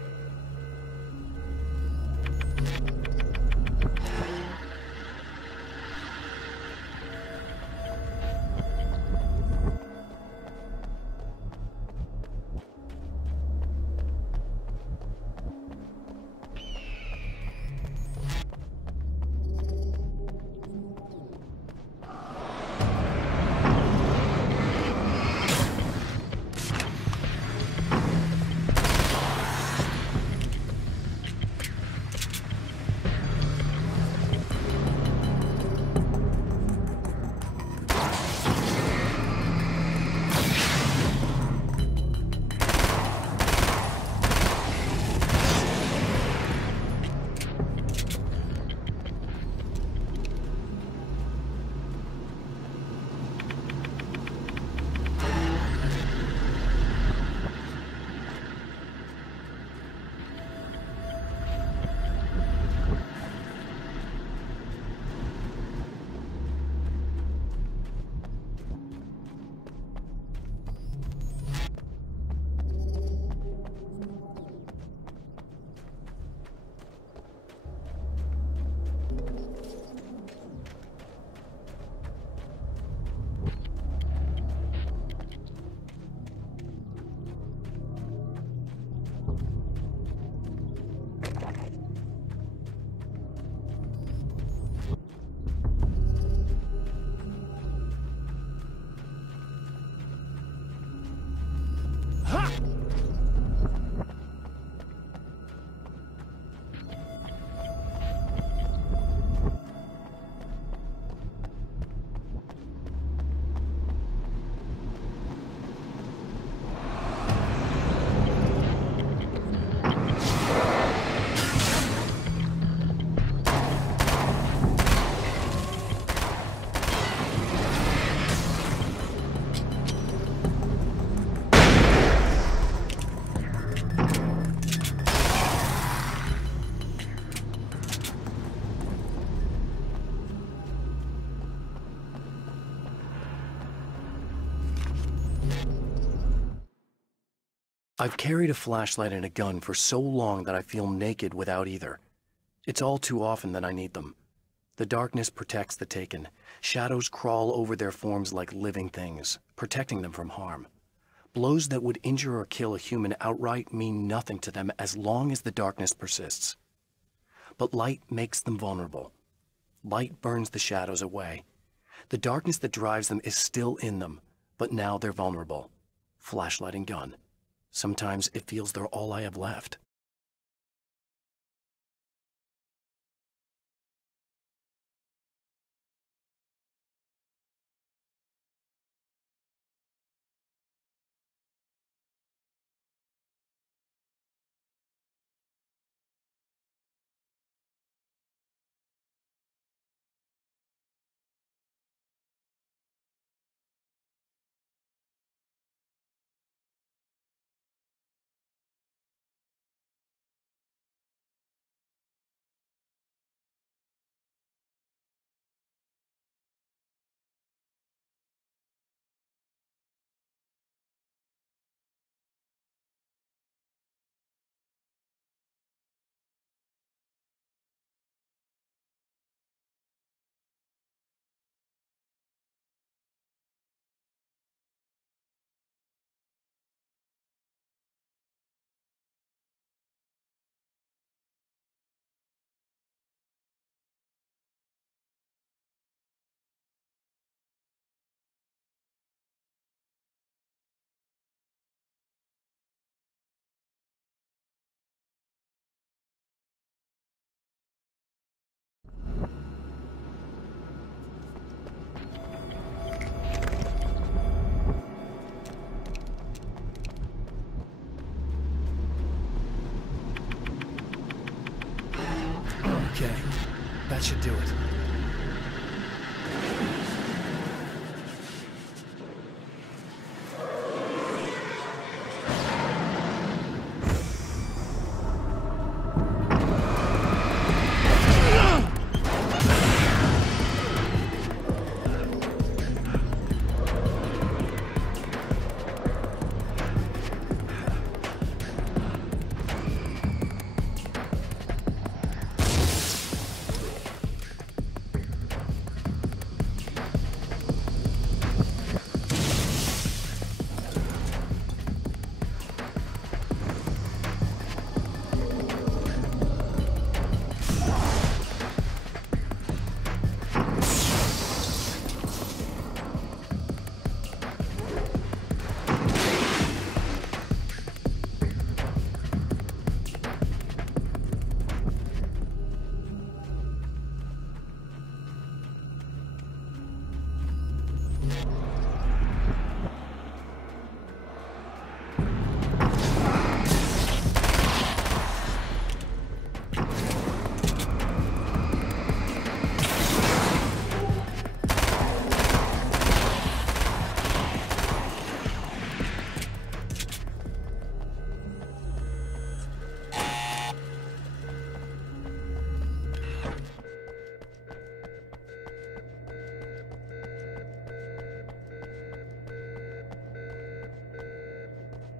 I've carried a flashlight and a gun for so long that I feel naked without either. It's all too often that I need them. The darkness protects the taken. Shadows crawl over their forms like living things, protecting them from harm. Blows that would injure or kill a human outright mean nothing to them as long as the darkness persists. But light makes them vulnerable. Light burns the shadows away. The darkness that drives them is still in them, but now they're vulnerable. Flashlight and gun. Sometimes it feels they're all I have left. Okay, that should do it.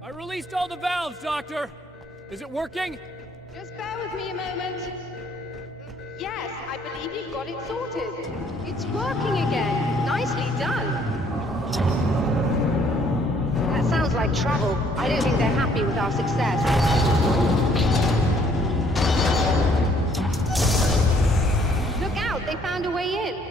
I released all the valves, Doctor! Is it working? Just bear with me a moment. Yes, I believe you've got it sorted. It's working again. Nicely done. That sounds like trouble. I don't think they're happy with our success. Look out, they found a way in.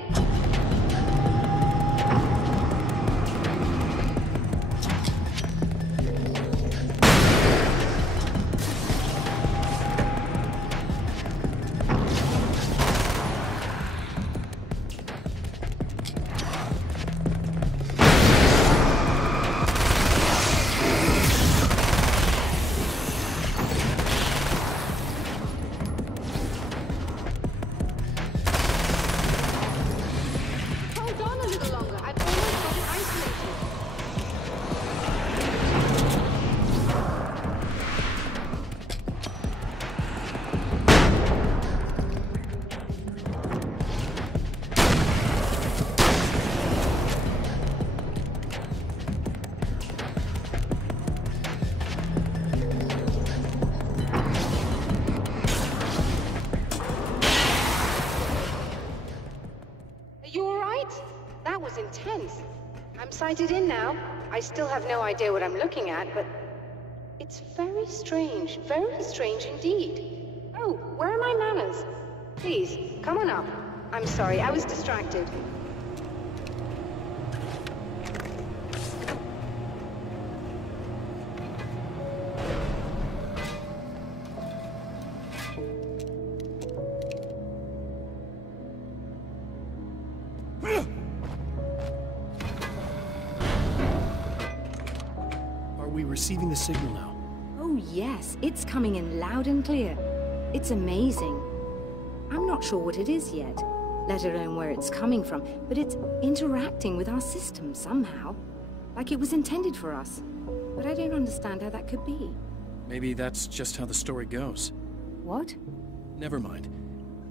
That was intense. I'm sighted in now. I still have no idea what I'm looking at, but it's very strange indeed. Oh, where are my manners? Please, come on up. I'm sorry, I was distracted. Are we receiving the signal now? Oh yes, it's coming in loud and clear. It's amazing. I'm not sure what it is yet, let alone where it's coming from, but it's interacting with our system somehow. Like it was intended for us. But I don't understand how that could be. Maybe that's just how the story goes. What? Never mind.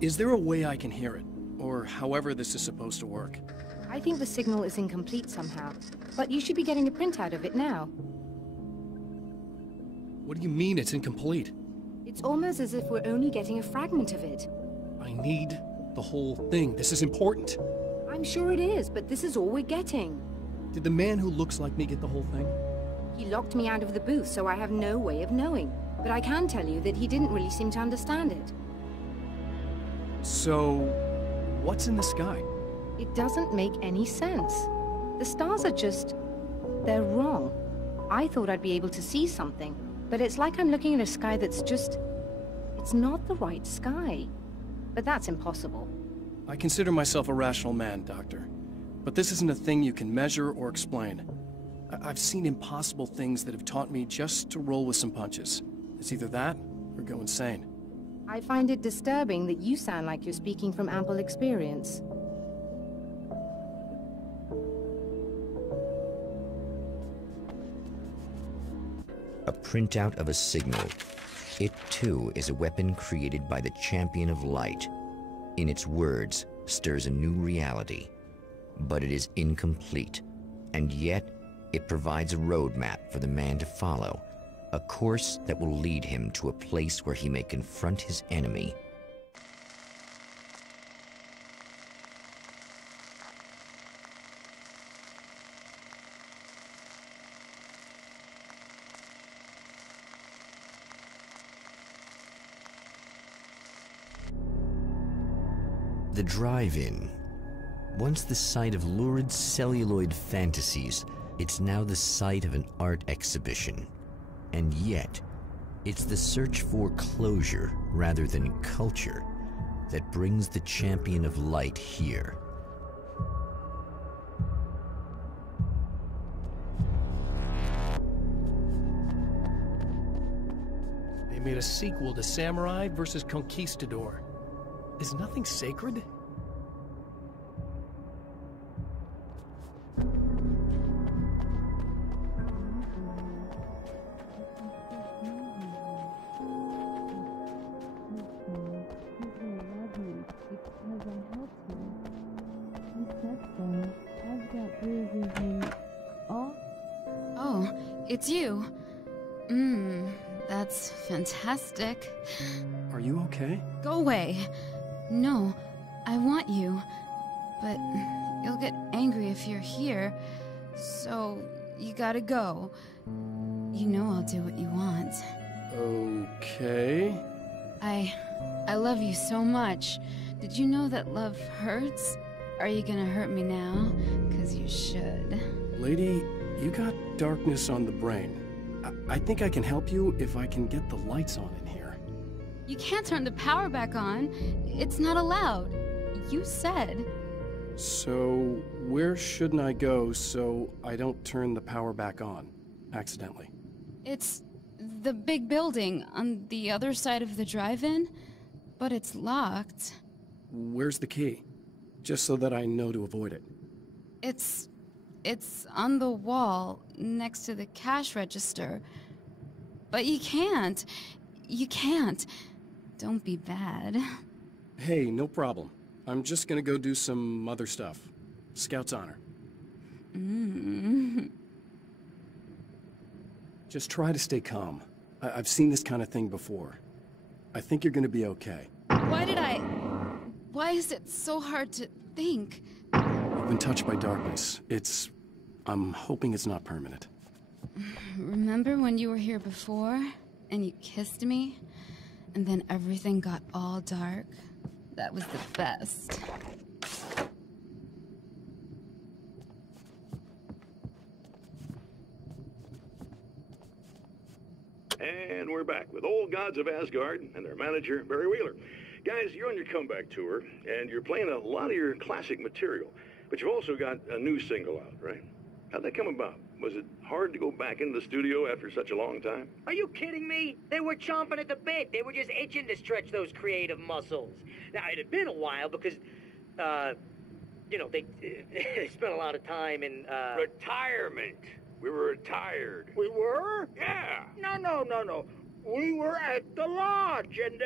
Is there a way I can hear it? Or however this is supposed to work? I think the signal is incomplete somehow, but you should be getting a printout of it now. What do you mean it's incomplete? It's almost as if we're only getting a fragment of it. I need the whole thing. This is important. I'm sure it is, but this is all we're getting. Did the man who looks like me get the whole thing? He locked me out of the booth, so I have no way of knowing. But I can tell you that he didn't really seem to understand it. So, what's in the sky? It doesn't make any sense. The stars are just... they're wrong. I thought I'd be able to see something, but it's like I'm looking at a sky that's just... it's not the right sky. But that's impossible. I consider myself a rational man, Doctor. But this isn't a thing you can measure or explain. I've seen impossible things that have taught me just to roll with some punches. It's either that, or go insane. I find it disturbing that you sound like you're speaking from ample experience. A printout of a signal. It, too, is a weapon created by the Champion of Light. In its words, stirs a new reality. But it is incomplete, and yet it provides a roadmap for the man to follow, a course that will lead him to a place where he may confront his enemy. The drive-in. Once the site of lurid celluloid fantasies, it's now the site of an art exhibition. And yet, it's the search for closure rather than culture that brings the Champion of Light here. They made a sequel to Samurai vs. Conquistador. Is nothing sacred? Oh, it's you. That's fantastic. Are you okay? Go away. No, I want you. But you'll get angry if you're here. So, you gotta go. You know I'll do what you want. Okay. I love you so much. Did you know that love hurts? Are you gonna hurt me now? 'Cause you should. Lady, you got darkness on the brain. I think I can help you if I can get the lights on in here. You can't turn the power back on. It's not allowed. You said. So, where shouldn't I go so I don't turn the power back on, accidentally? It's the big building on the other side of the drive-in, but it's locked. Where's the key? Just so that I know to avoid it. It's on the wall next to the cash register. But you can't. You can't. Don't be bad. Hey, no problem. I'm just gonna go do some other stuff. Scout's honor. Just try to stay calm. I've seen this kind of thing before. I think you're gonna be okay. Why is it so hard to think? I've been touched by darkness. I'm hoping it's not permanent. Remember when you were here before, and you kissed me? And then everything got all dark? That was the best. And we're back with Old Gods of Asgard and their manager, Barry Wheeler. Guys, you're on your comeback tour, and you're playing a lot of your classic material, but you've also got a new single out, right? How'd that come about? Was it hard to go back into the studio after such a long time? Are you kidding me? They were chomping at the bit. They were just itching to stretch those creative muscles. Now, it had been a while because, you know, they spent a lot of time in, Retirement. We were retired. We were? Yeah. No. We were at the lodge, and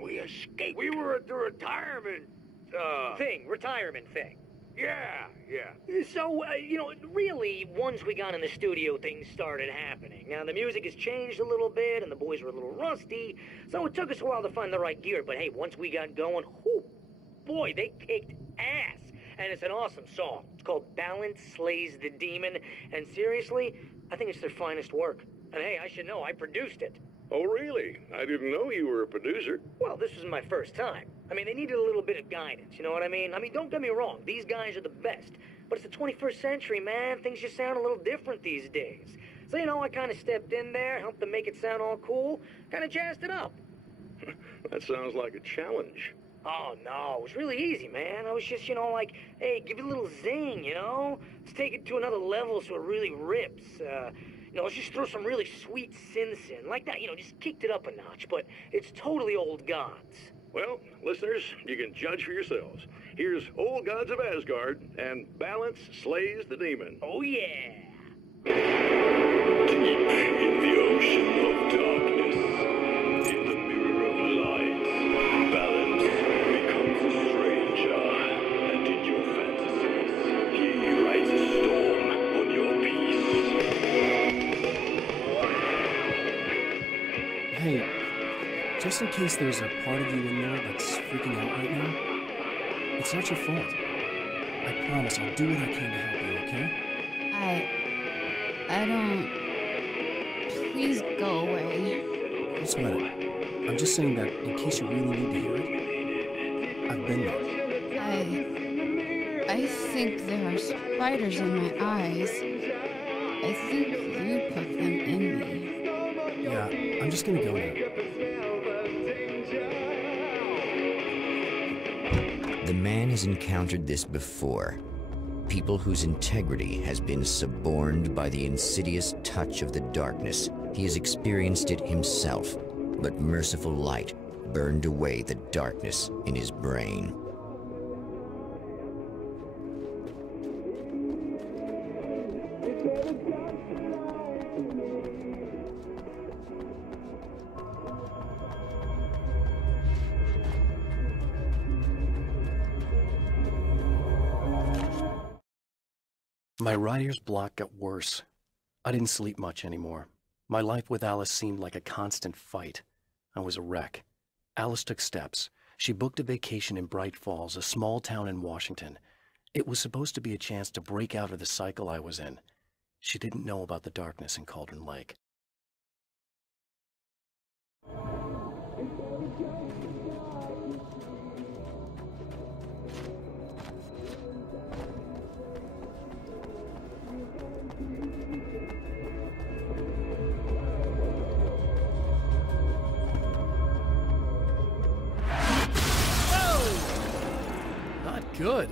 we escaped. We were at the retirement, retirement thing. Yeah. So, you know, really, once we got in the studio, things started happening. Now, the music has changed a little bit, and the boys were a little rusty, so it took us a while to find the right gear. But hey, once we got going, whoo, boy, they kicked ass. And it's an awesome song. It's called Balance Slays the Demon, and seriously, I think it's their finest work. And hey, I should know, I produced it. Oh, really? I didn't know you were a producer. Well, this was my first time. I mean, they needed a little bit of guidance, you know what I mean? I mean, don't get me wrong, these guys are the best. But it's the 21st century, man. Things just sound a little different these days. So, you know, I kind of stepped in there, helped them make it sound all cool, kind of jazzed it up. That sounds like a challenge. Oh, no, it was really easy, man. I was just, you know, like, hey, give it a little zing, you know? Let's take it to another level so it really rips. You know, let's just throw some really sweet synths in. Like that, you know, just kicked it up a notch. But it's totally Old Gods. Well, listeners, you can judge for yourselves. Here's Old Gods of Asgard and Balance Slays the Demon. Oh, yeah. Deep in the ocean of darkness, in the mirror of light, Balance becomes a stranger, and in your fantasies, he rides a storm on your peace. Hey, just in case there's a part of you in there that's freaking out right now, it's not your fault. I promise I'll do what I can to help you, okay? I don't... Please go away. Don't sweat it. I'm just saying that in case you really need to hear it, I've been there. I think there are spiders in my eyes. I think you put them in me. Yeah, I'm just gonna go now. The man has encountered this before. People whose integrity has been suborned by the insidious touch of the darkness. He has experienced it himself, but merciful light burned away the darkness in his brain. My writer's block got worse. I didn't sleep much anymore. My life with Alice seemed like a constant fight. I was a wreck. Alice took steps. She booked a vacation in Bright Falls, a small town in Washington. It was supposed to be a chance to break out of the cycle I was in. She didn't know about the darkness in Cauldron Lake. Good.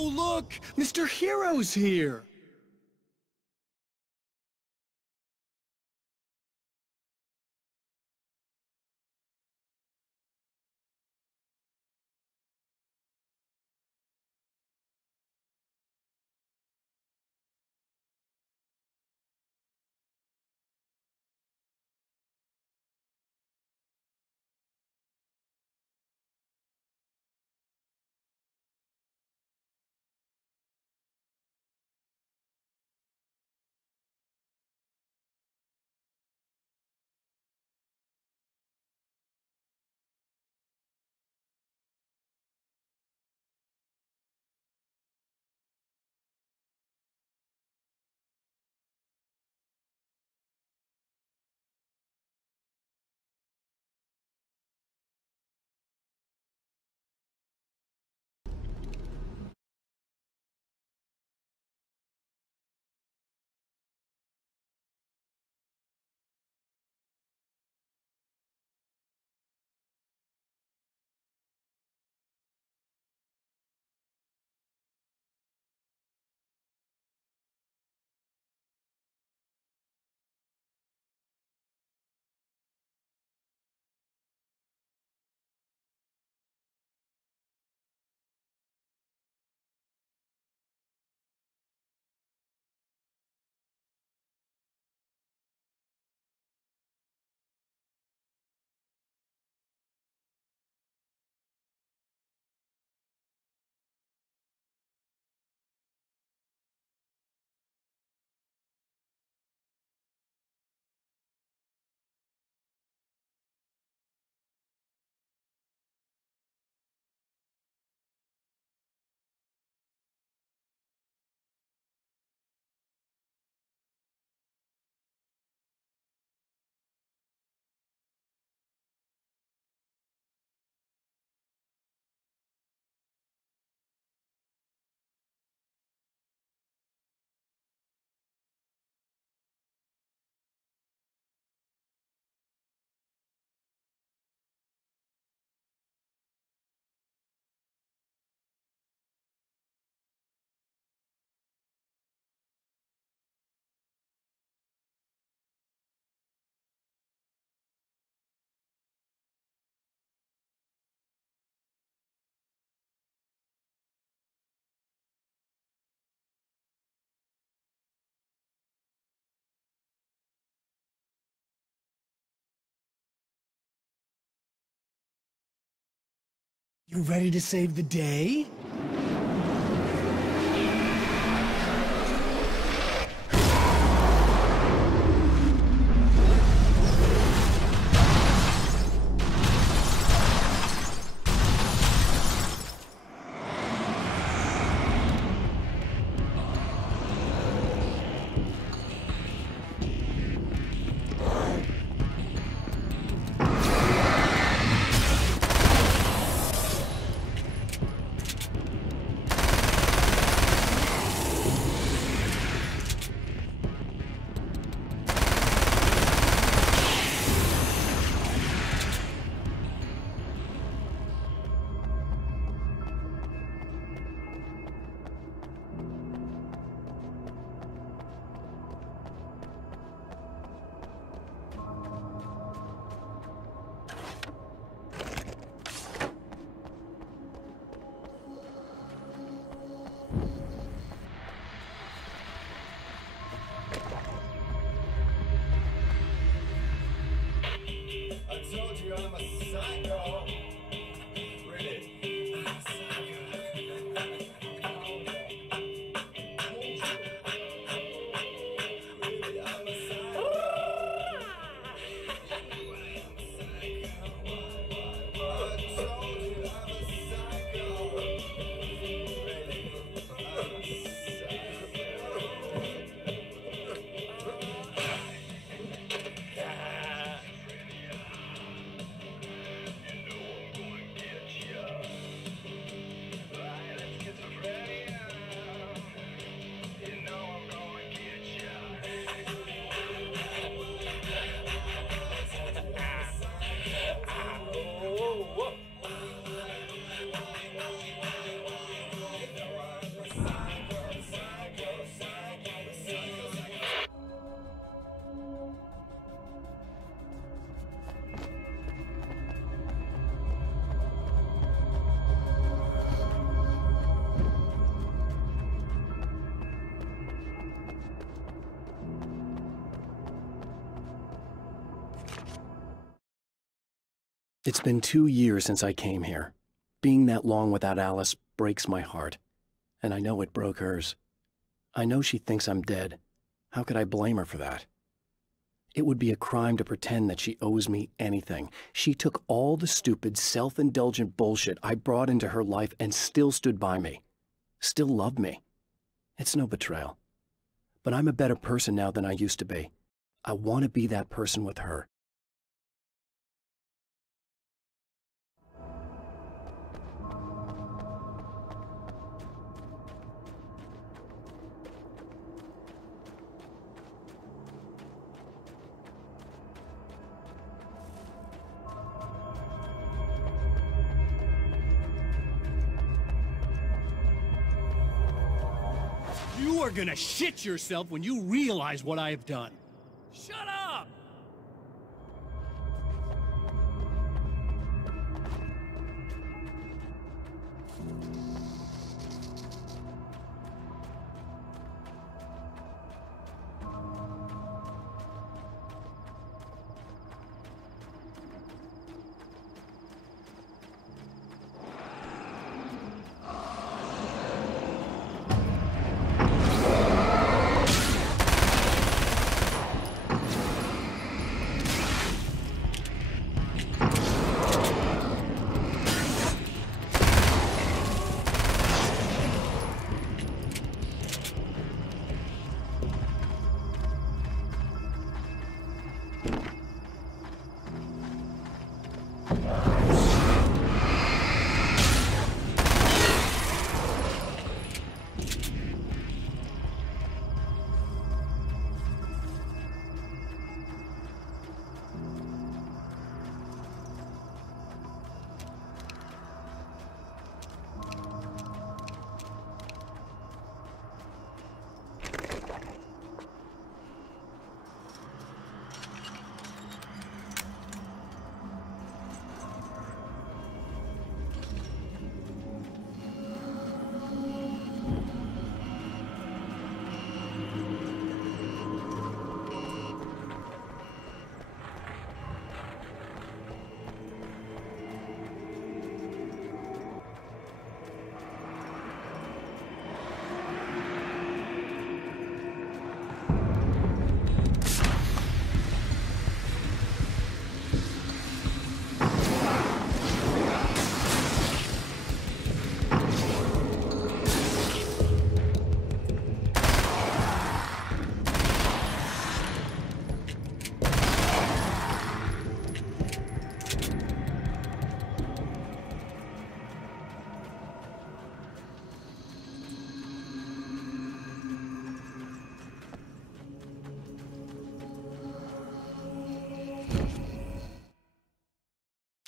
Oh, look! Mr. Hero's here! You ready to save the day? It's been 2 years since I came here. Being that long without Alice breaks my heart. And I know it broke hers. I know she thinks I'm dead. How could I blame her for that? It would be a crime to pretend that she owes me anything. She took all the stupid, self-indulgent bullshit I brought into her life and still stood by me. Still loved me. It's no betrayal. But I'm a better person now than I used to be. I want to be that person with her. You are gonna shit yourself when you realize what I have done. Shut up!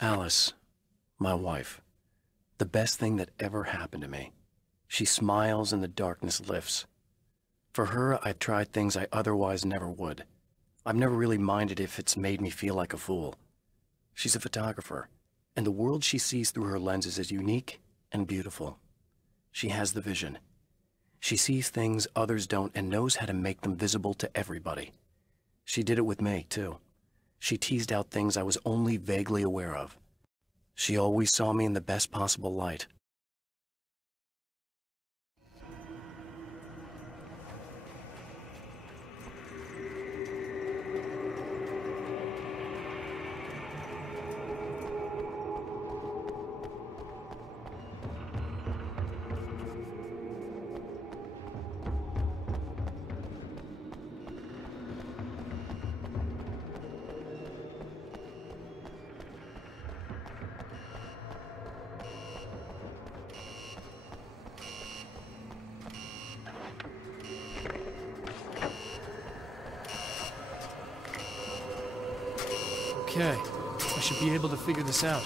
Alice, my wife, the best thing that ever happened to me. She smiles and the darkness lifts. For her, I've tried things I otherwise never would. I've never really minded if it's made me feel like a fool. She's a photographer, and the world she sees through her lenses is unique and beautiful. She has the vision. She sees things others don't and knows how to make them visible to everybody. She did it with me, too. She teased out things I was only vaguely aware of. She always saw me in the best possible light. Okay, I should be able to figure this out.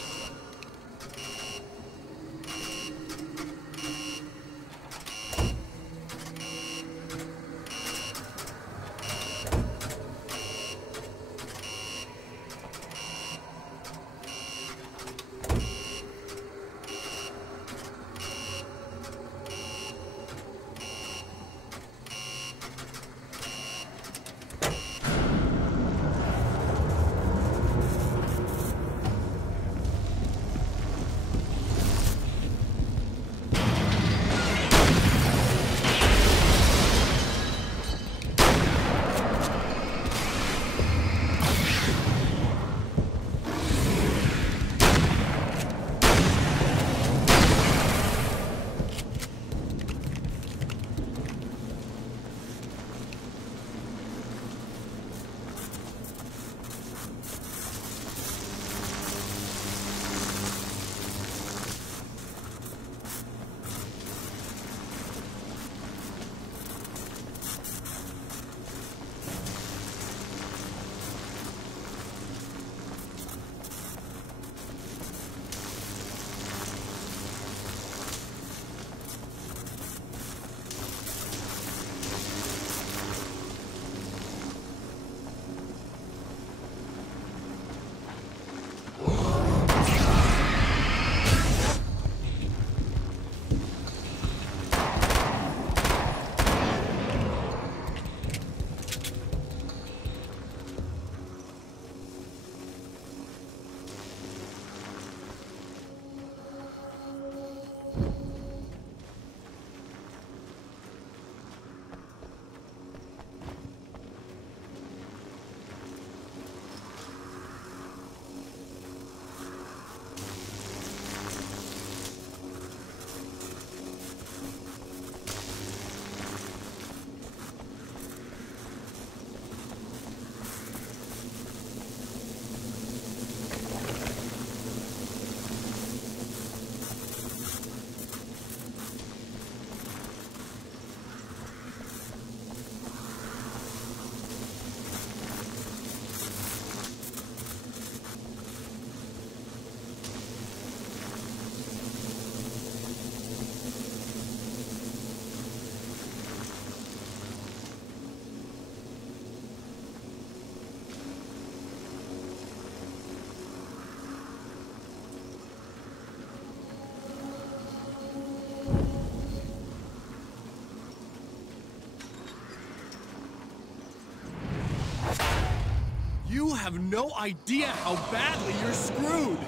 You have no idea how badly you're screwed!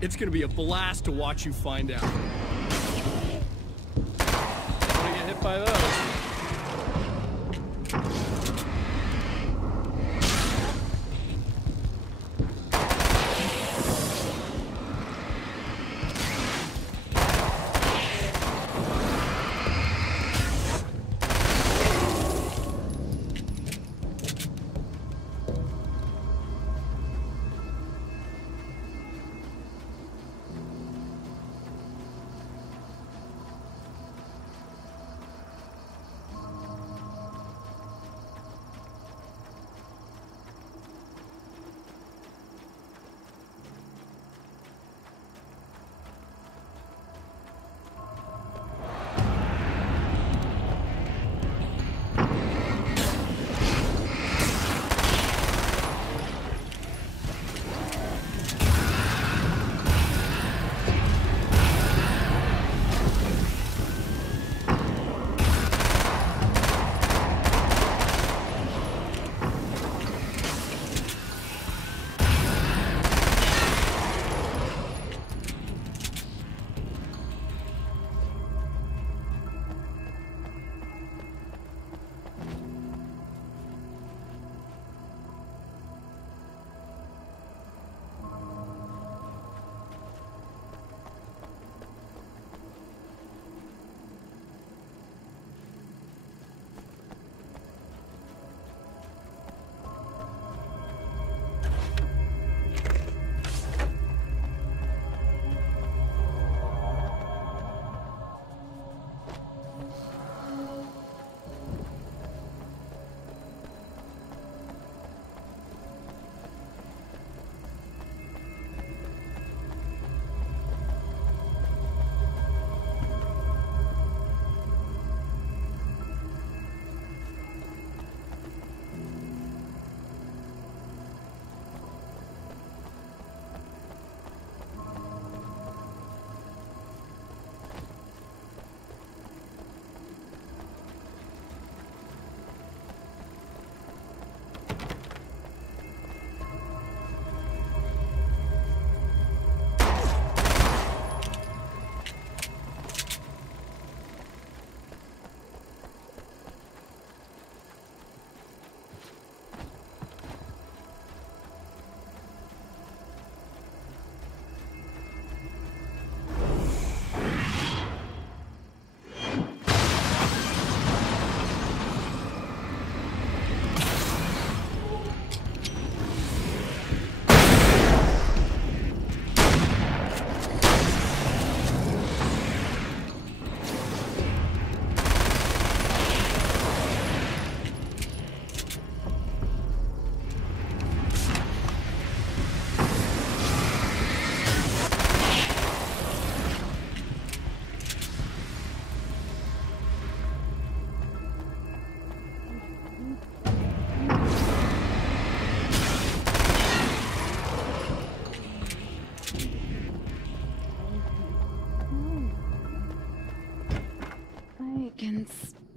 It's gonna be a blast to watch you find out. Don't wanna get hit by those.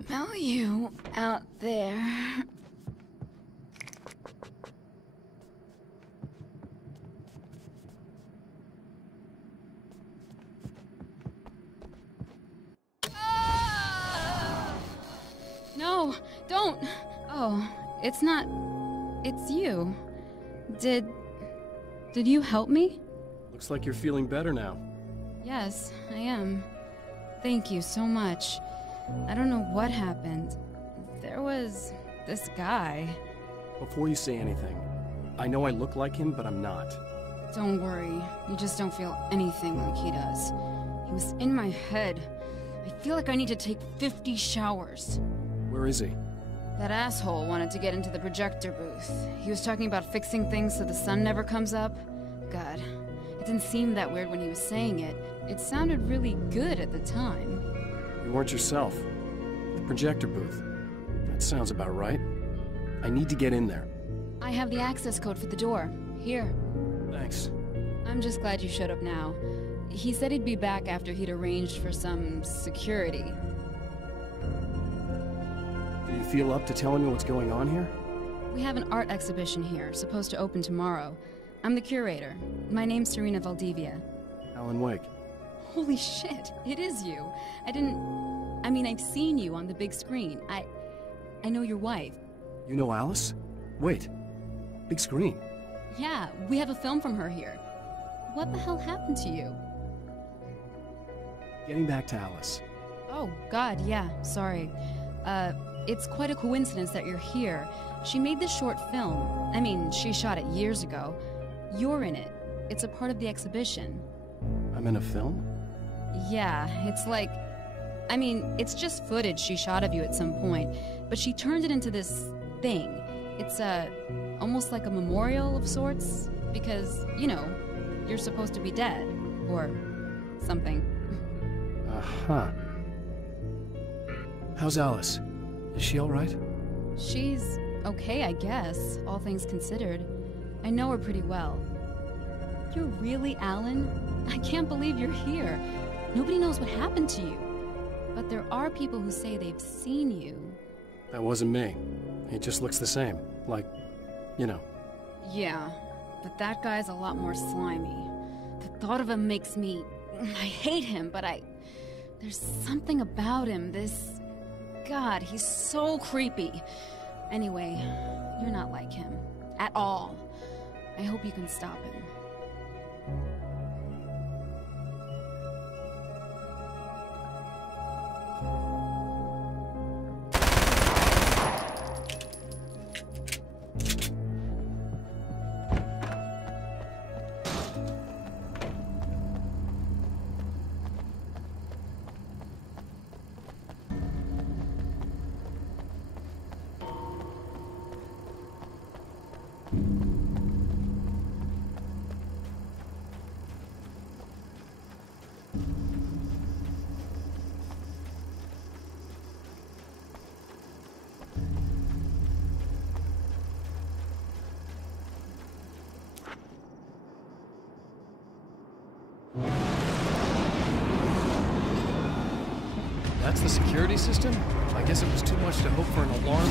Smell you out there. No, don't. Oh, it's not. It's you. Did you help me? Looks like you're feeling better now. Yes, I am. Thank you so much. I don't know what happened. There was this guy. Before you say anything, I know I look like him, but I'm not. Don't worry. You just don't feel anything like he does. He was in my head. I feel like I need to take 50 showers. Where is he? That asshole wanted to get into the projector booth. He was talking about fixing things so the sun never comes up. God, it didn't seem that weird when he was saying it. It sounded really good at the time. You weren't yourself. The projector booth. That sounds about right. I need to get in there. I have the access code for the door. Here. Thanks. I'm just glad you showed up now. He said he'd be back after he'd arranged for some security. Do you feel up to telling me what's going on here? We have an art exhibition here, supposed to open tomorrow. I'm the curator. My name's Serena Valdivia. Alan Wake. Holy shit, it is you. I mean, I've seen you on the big screen. I know your wife. You know Alice? Wait. Big screen. Yeah, we have a film from her here. What the hell happened to you? Getting back to Alice. Oh, God, yeah, sorry. It's quite a coincidence that you're here. She made this short film. I mean, she shot it years ago. You're in it. It's a part of the exhibition. I'm in a film? Yeah, it's like... I mean, it's just footage she shot of you at some point, but she turned it into this thing. It's almost like a memorial of sorts, because, you know, you're supposed to be dead, or something. Uh-huh. How's Alice? Is she all right? She's okay, I guess, all things considered. I know her pretty well. You're really Alan? I can't believe you're here. Nobody knows what happened to you. But there are people who say they've seen you. That wasn't me. He just looks the same. Like, you know. Yeah, but that guy's a lot more slimy. The thought of him makes me... I hate him, but there's something about him, this... God, he's so creepy. Anyway, you're not like him. At all. I hope you can stop him. That's the security system? I guess it was too much to hope for an alarm.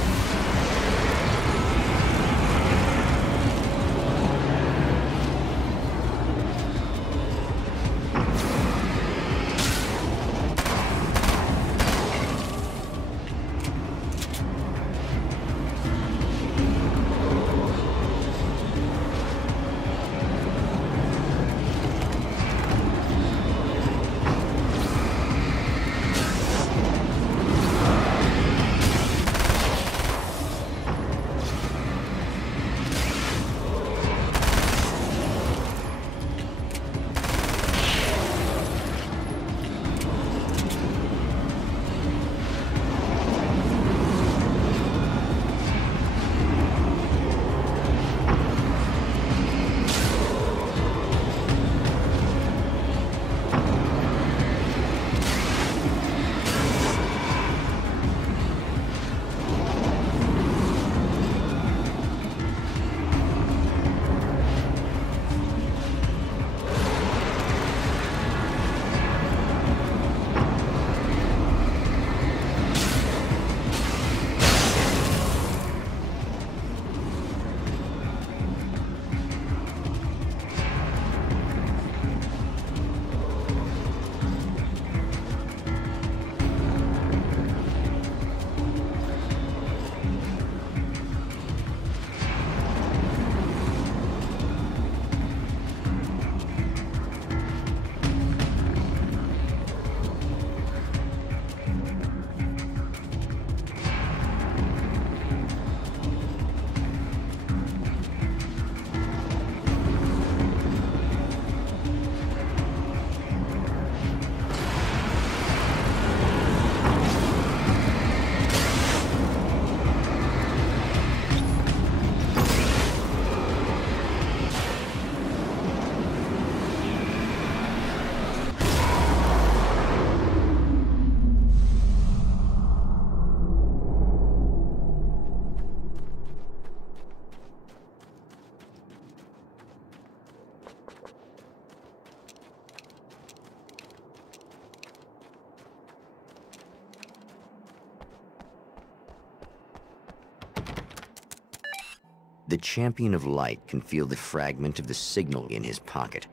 The Champion of Light can feel the fragment of the signal in his pocket,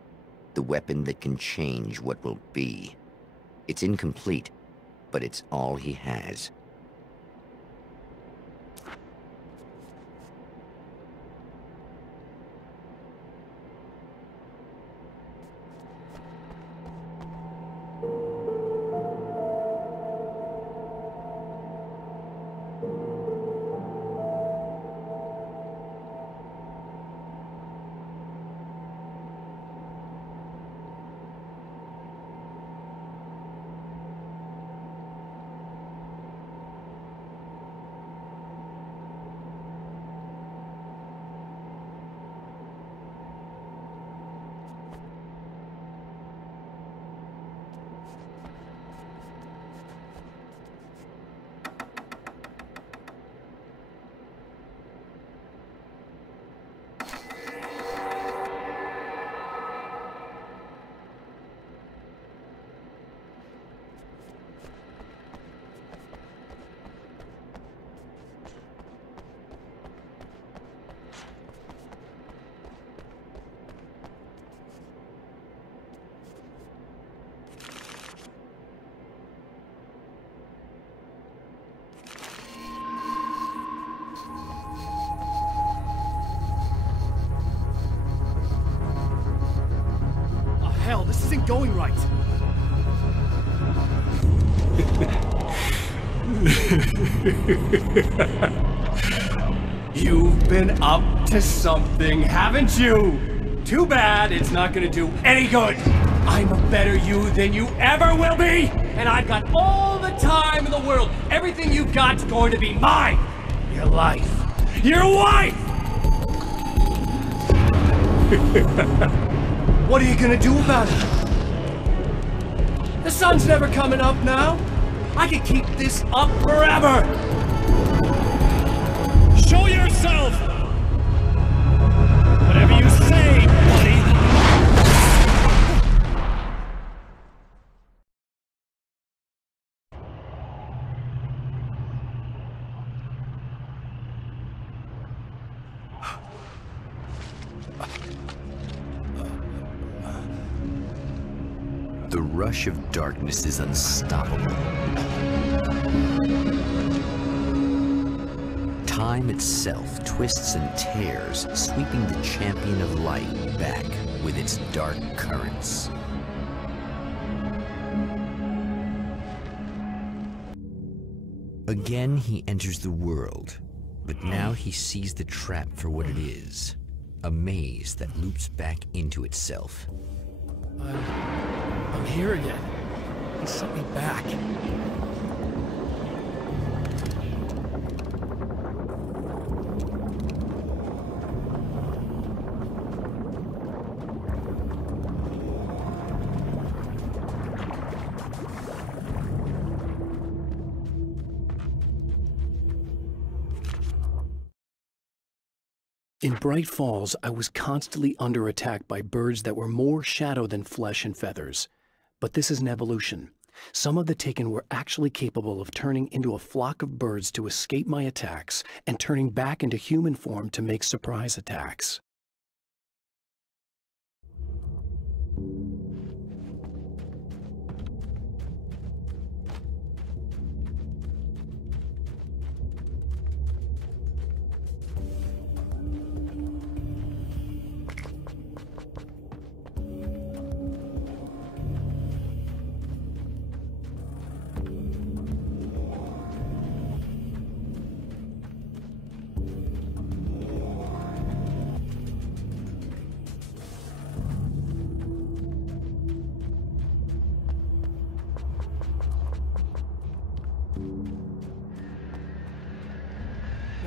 the weapon that can change what will be. It's incomplete, but it's all he has. Hell, this isn't going right. You've been up to something, haven't you? Too bad it's not gonna do any good. I'm a better you than you ever will be, and I've got all the time in the world. Everything you've got's going to be mine. Your life. Your wife! What are you gonna do about it? The sun's never coming up now. I can keep this up forever. Show yourself! Whatever you say, buddy. The rush of darkness is unstoppable. Time itself twists and tears, sweeping the Champion of Light back with its dark currents. Again, he enters the world, but now he sees the trap for what it is. A maze that loops back into itself. I'm here again. He sent me back. In Bright Falls, I was constantly under attack by birds that were more shadow than flesh and feathers. But this is an evolution. Some of the Taken were actually capable of turning into a flock of birds to escape my attacks and turning back into human form to make surprise attacks.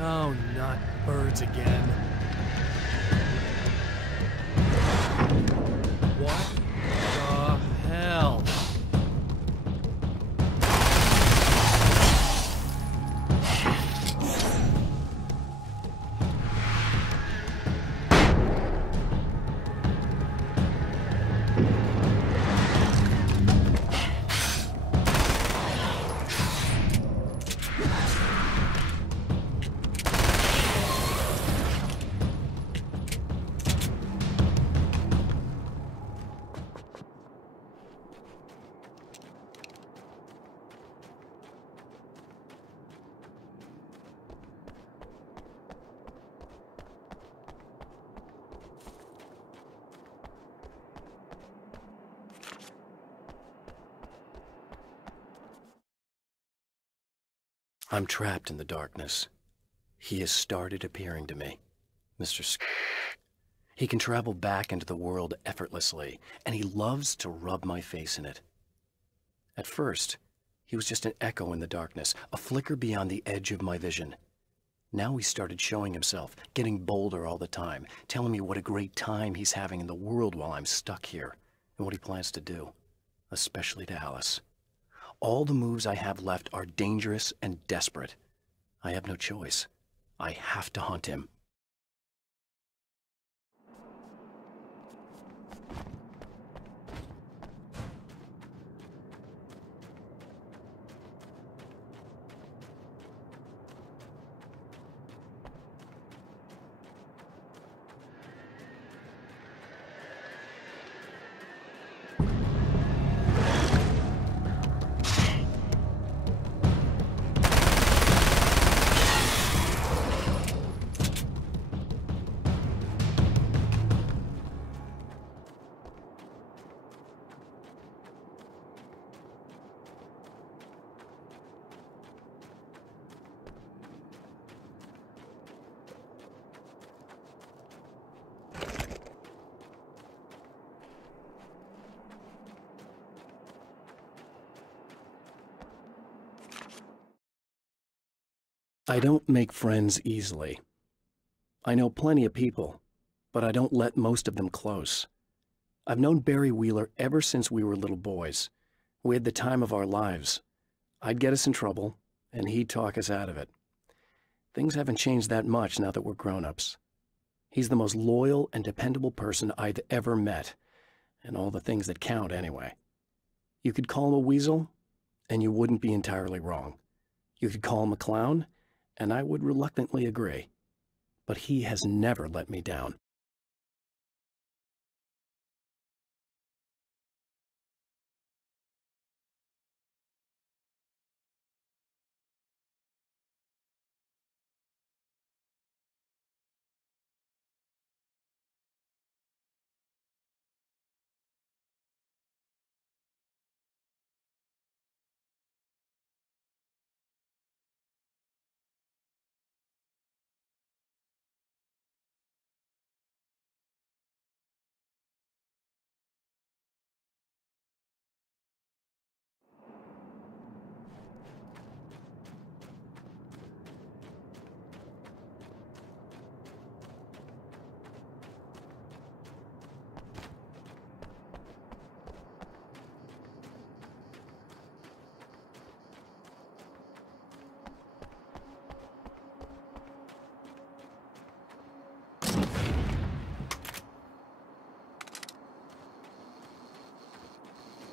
Oh, not birds again. What the hell? I'm trapped in the darkness. He has started appearing to me, Mr. He can travel back into the world effortlessly, and he loves to rub my face in it. At first, he was just an echo in the darkness, a flicker beyond the edge of my vision. Now he started showing himself, getting bolder all the time, telling me what a great time he's having in the world while I'm stuck here, and what he plans to do, especially to Alice. All the moves I have left are dangerous and desperate. I have no choice. I have to hunt him. I don't make friends easily. I know plenty of people, but I don't let most of them close. I've known Barry Wheeler ever since we were little boys. We had the time of our lives. I'd get us in trouble, and he'd talk us out of it. Things haven't changed that much now that we're grown-ups. He's the most loyal and dependable person I've ever met, and all the things that count anyway. You could call him a weasel, and you wouldn't be entirely wrong. You could call him a clown, and I would reluctantly agree. But he has never let me down.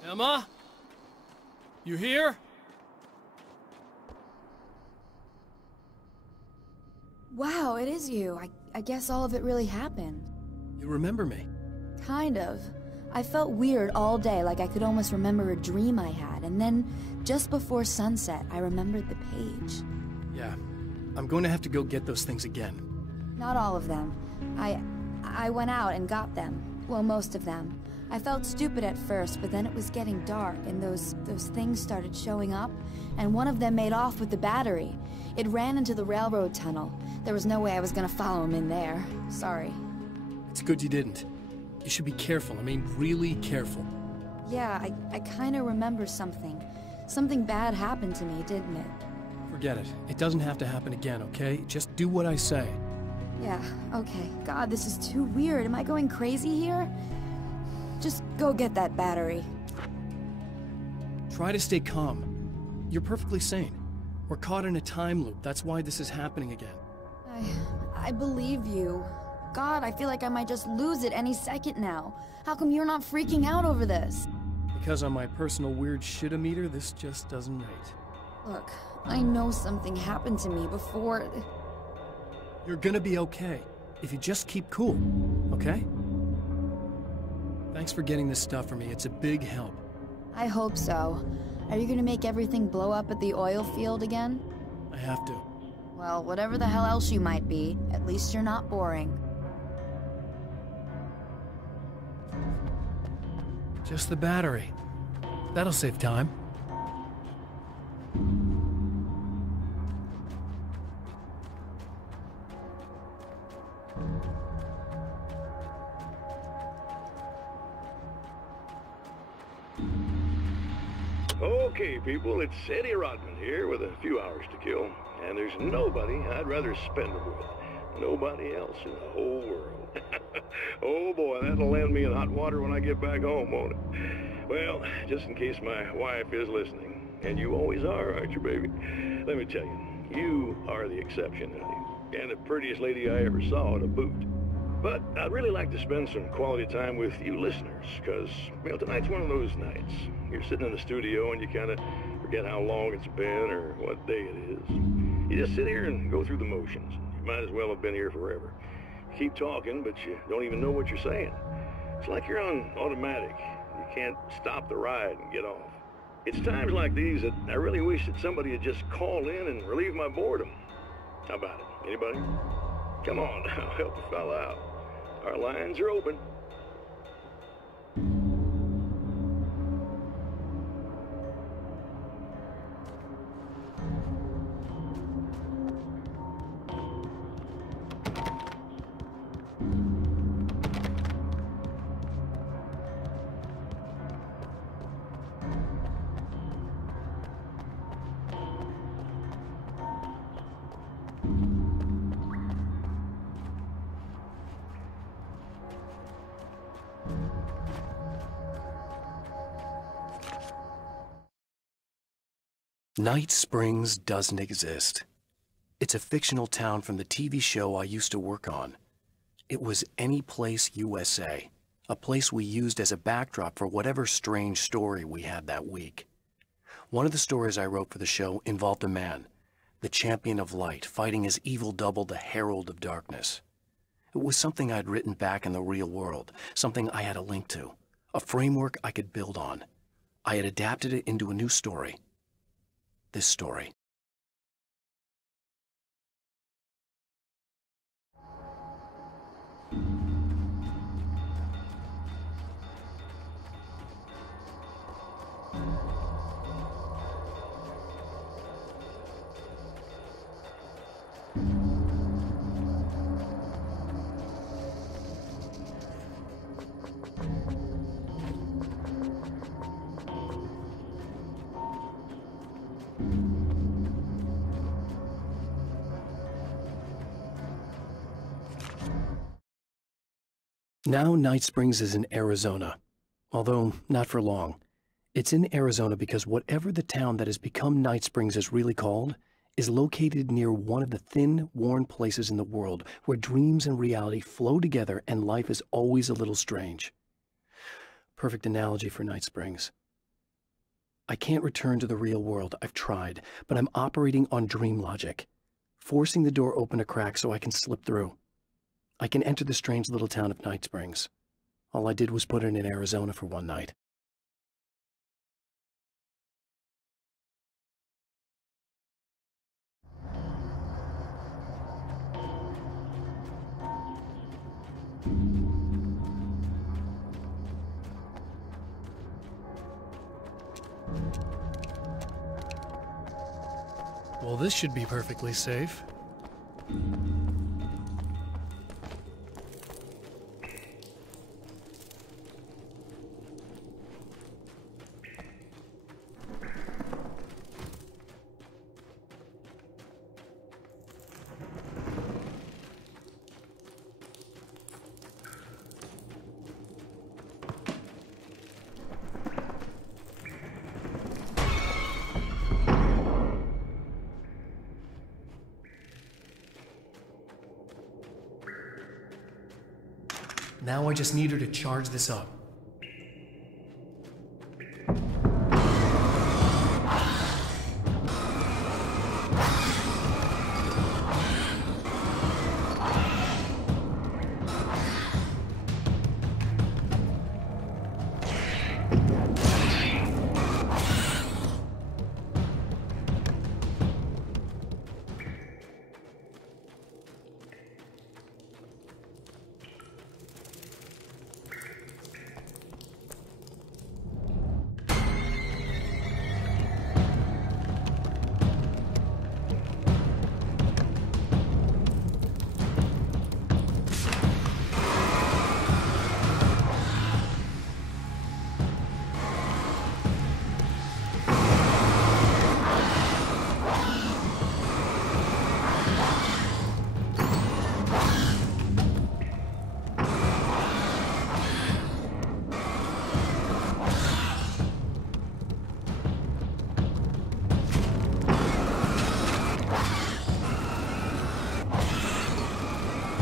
Emma? You here? Wow, it is you. I guess all of it really happened. You remember me? Kind of. I felt weird all day, like I could almost remember a dream I had, and then, just before sunset, I remembered the page. Yeah. I'm going to have to go get those things again. Not all of them. I went out and got them. Well, most of them. I felt stupid at first, but then it was getting dark, and those things started showing up, and one of them made off with the battery. It ran into the railroad tunnel. There was no way I was gonna follow him in there. Sorry. It's good you didn't. You should be careful. I mean, really careful. Yeah, I kinda remember something. Something bad happened to me, didn't it? Forget it. It doesn't have to happen again, okay? Just do what I say. Yeah, okay. God, this is too weird. Am I going crazy here? Just go get that battery. Try to stay calm. You're perfectly sane. We're caught in a time loop. That's why this is happening again. I believe you. God, I feel like I might just lose it any second now. How come you're not freaking out over this? Because on my personal weird shit-o-meter, this just doesn't rate. Look, I know something happened to me before... You're gonna be okay, if you just keep cool, okay? Thanks for getting this stuff for me. It's a big help. I hope so. Are you gonna make everything blow up at the oil field again? I have to. Well, whatever the hell else you might be, at least you're not boring. Just the battery. That'll save time. Okay, people, it's Eddie Rodman here with a few hours to kill, and there's nobody I'd rather spend it with. Nobody else in the whole world. Oh boy, that'll land me in hot water when I get back home, won't it? Well, just in case my wife is listening, and you always are, aren't you, baby? Let me tell you, you are the exception, honey, and the prettiest lady I ever saw to boot. But I'd really like to spend some quality time with you listeners, because, tonight's one of those nights. You're sitting in the studio and you kind of forget how long it's been or what day it is. You just sit here and go through the motions. You might as well have been here forever. You keep talking, but you don't even know what you're saying. It's like you're on automatic. You can't stop the ride and get off. It's times like these that I really wish that somebody would just call in and relieve my boredom. How about it? Anybody? Come on now, help a fella out. Our lines are open. Night Springs doesn't exist. It's a fictional town from the TV show I used to work on. It was Any Place USA, a place we used as a backdrop for whatever strange story we had that week. One of the stories I wrote for the show involved a man, the champion of light, fighting his evil double, the Herald of Darkness. It was something I'd written back in the real world, something I had a link to, a framework I could build on. I had adapted it into a new story. This story. Now Night Springs is in Arizona, although not for long. It's in Arizona because whatever the town that has become Night Springs is really called is located near one of the thin, worn places in the world where dreams and reality flow together and life is always a little strange. Perfect analogy for Night Springs. I can't return to the real world. I've tried, but I'm operating on dream logic, forcing the door open a crack so I can slip through. I can enter the strange little town of Night Springs. All I did was put it in Arizona for one night. Well, this should be perfectly safe. Now I just need her to charge this up.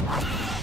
Ugh.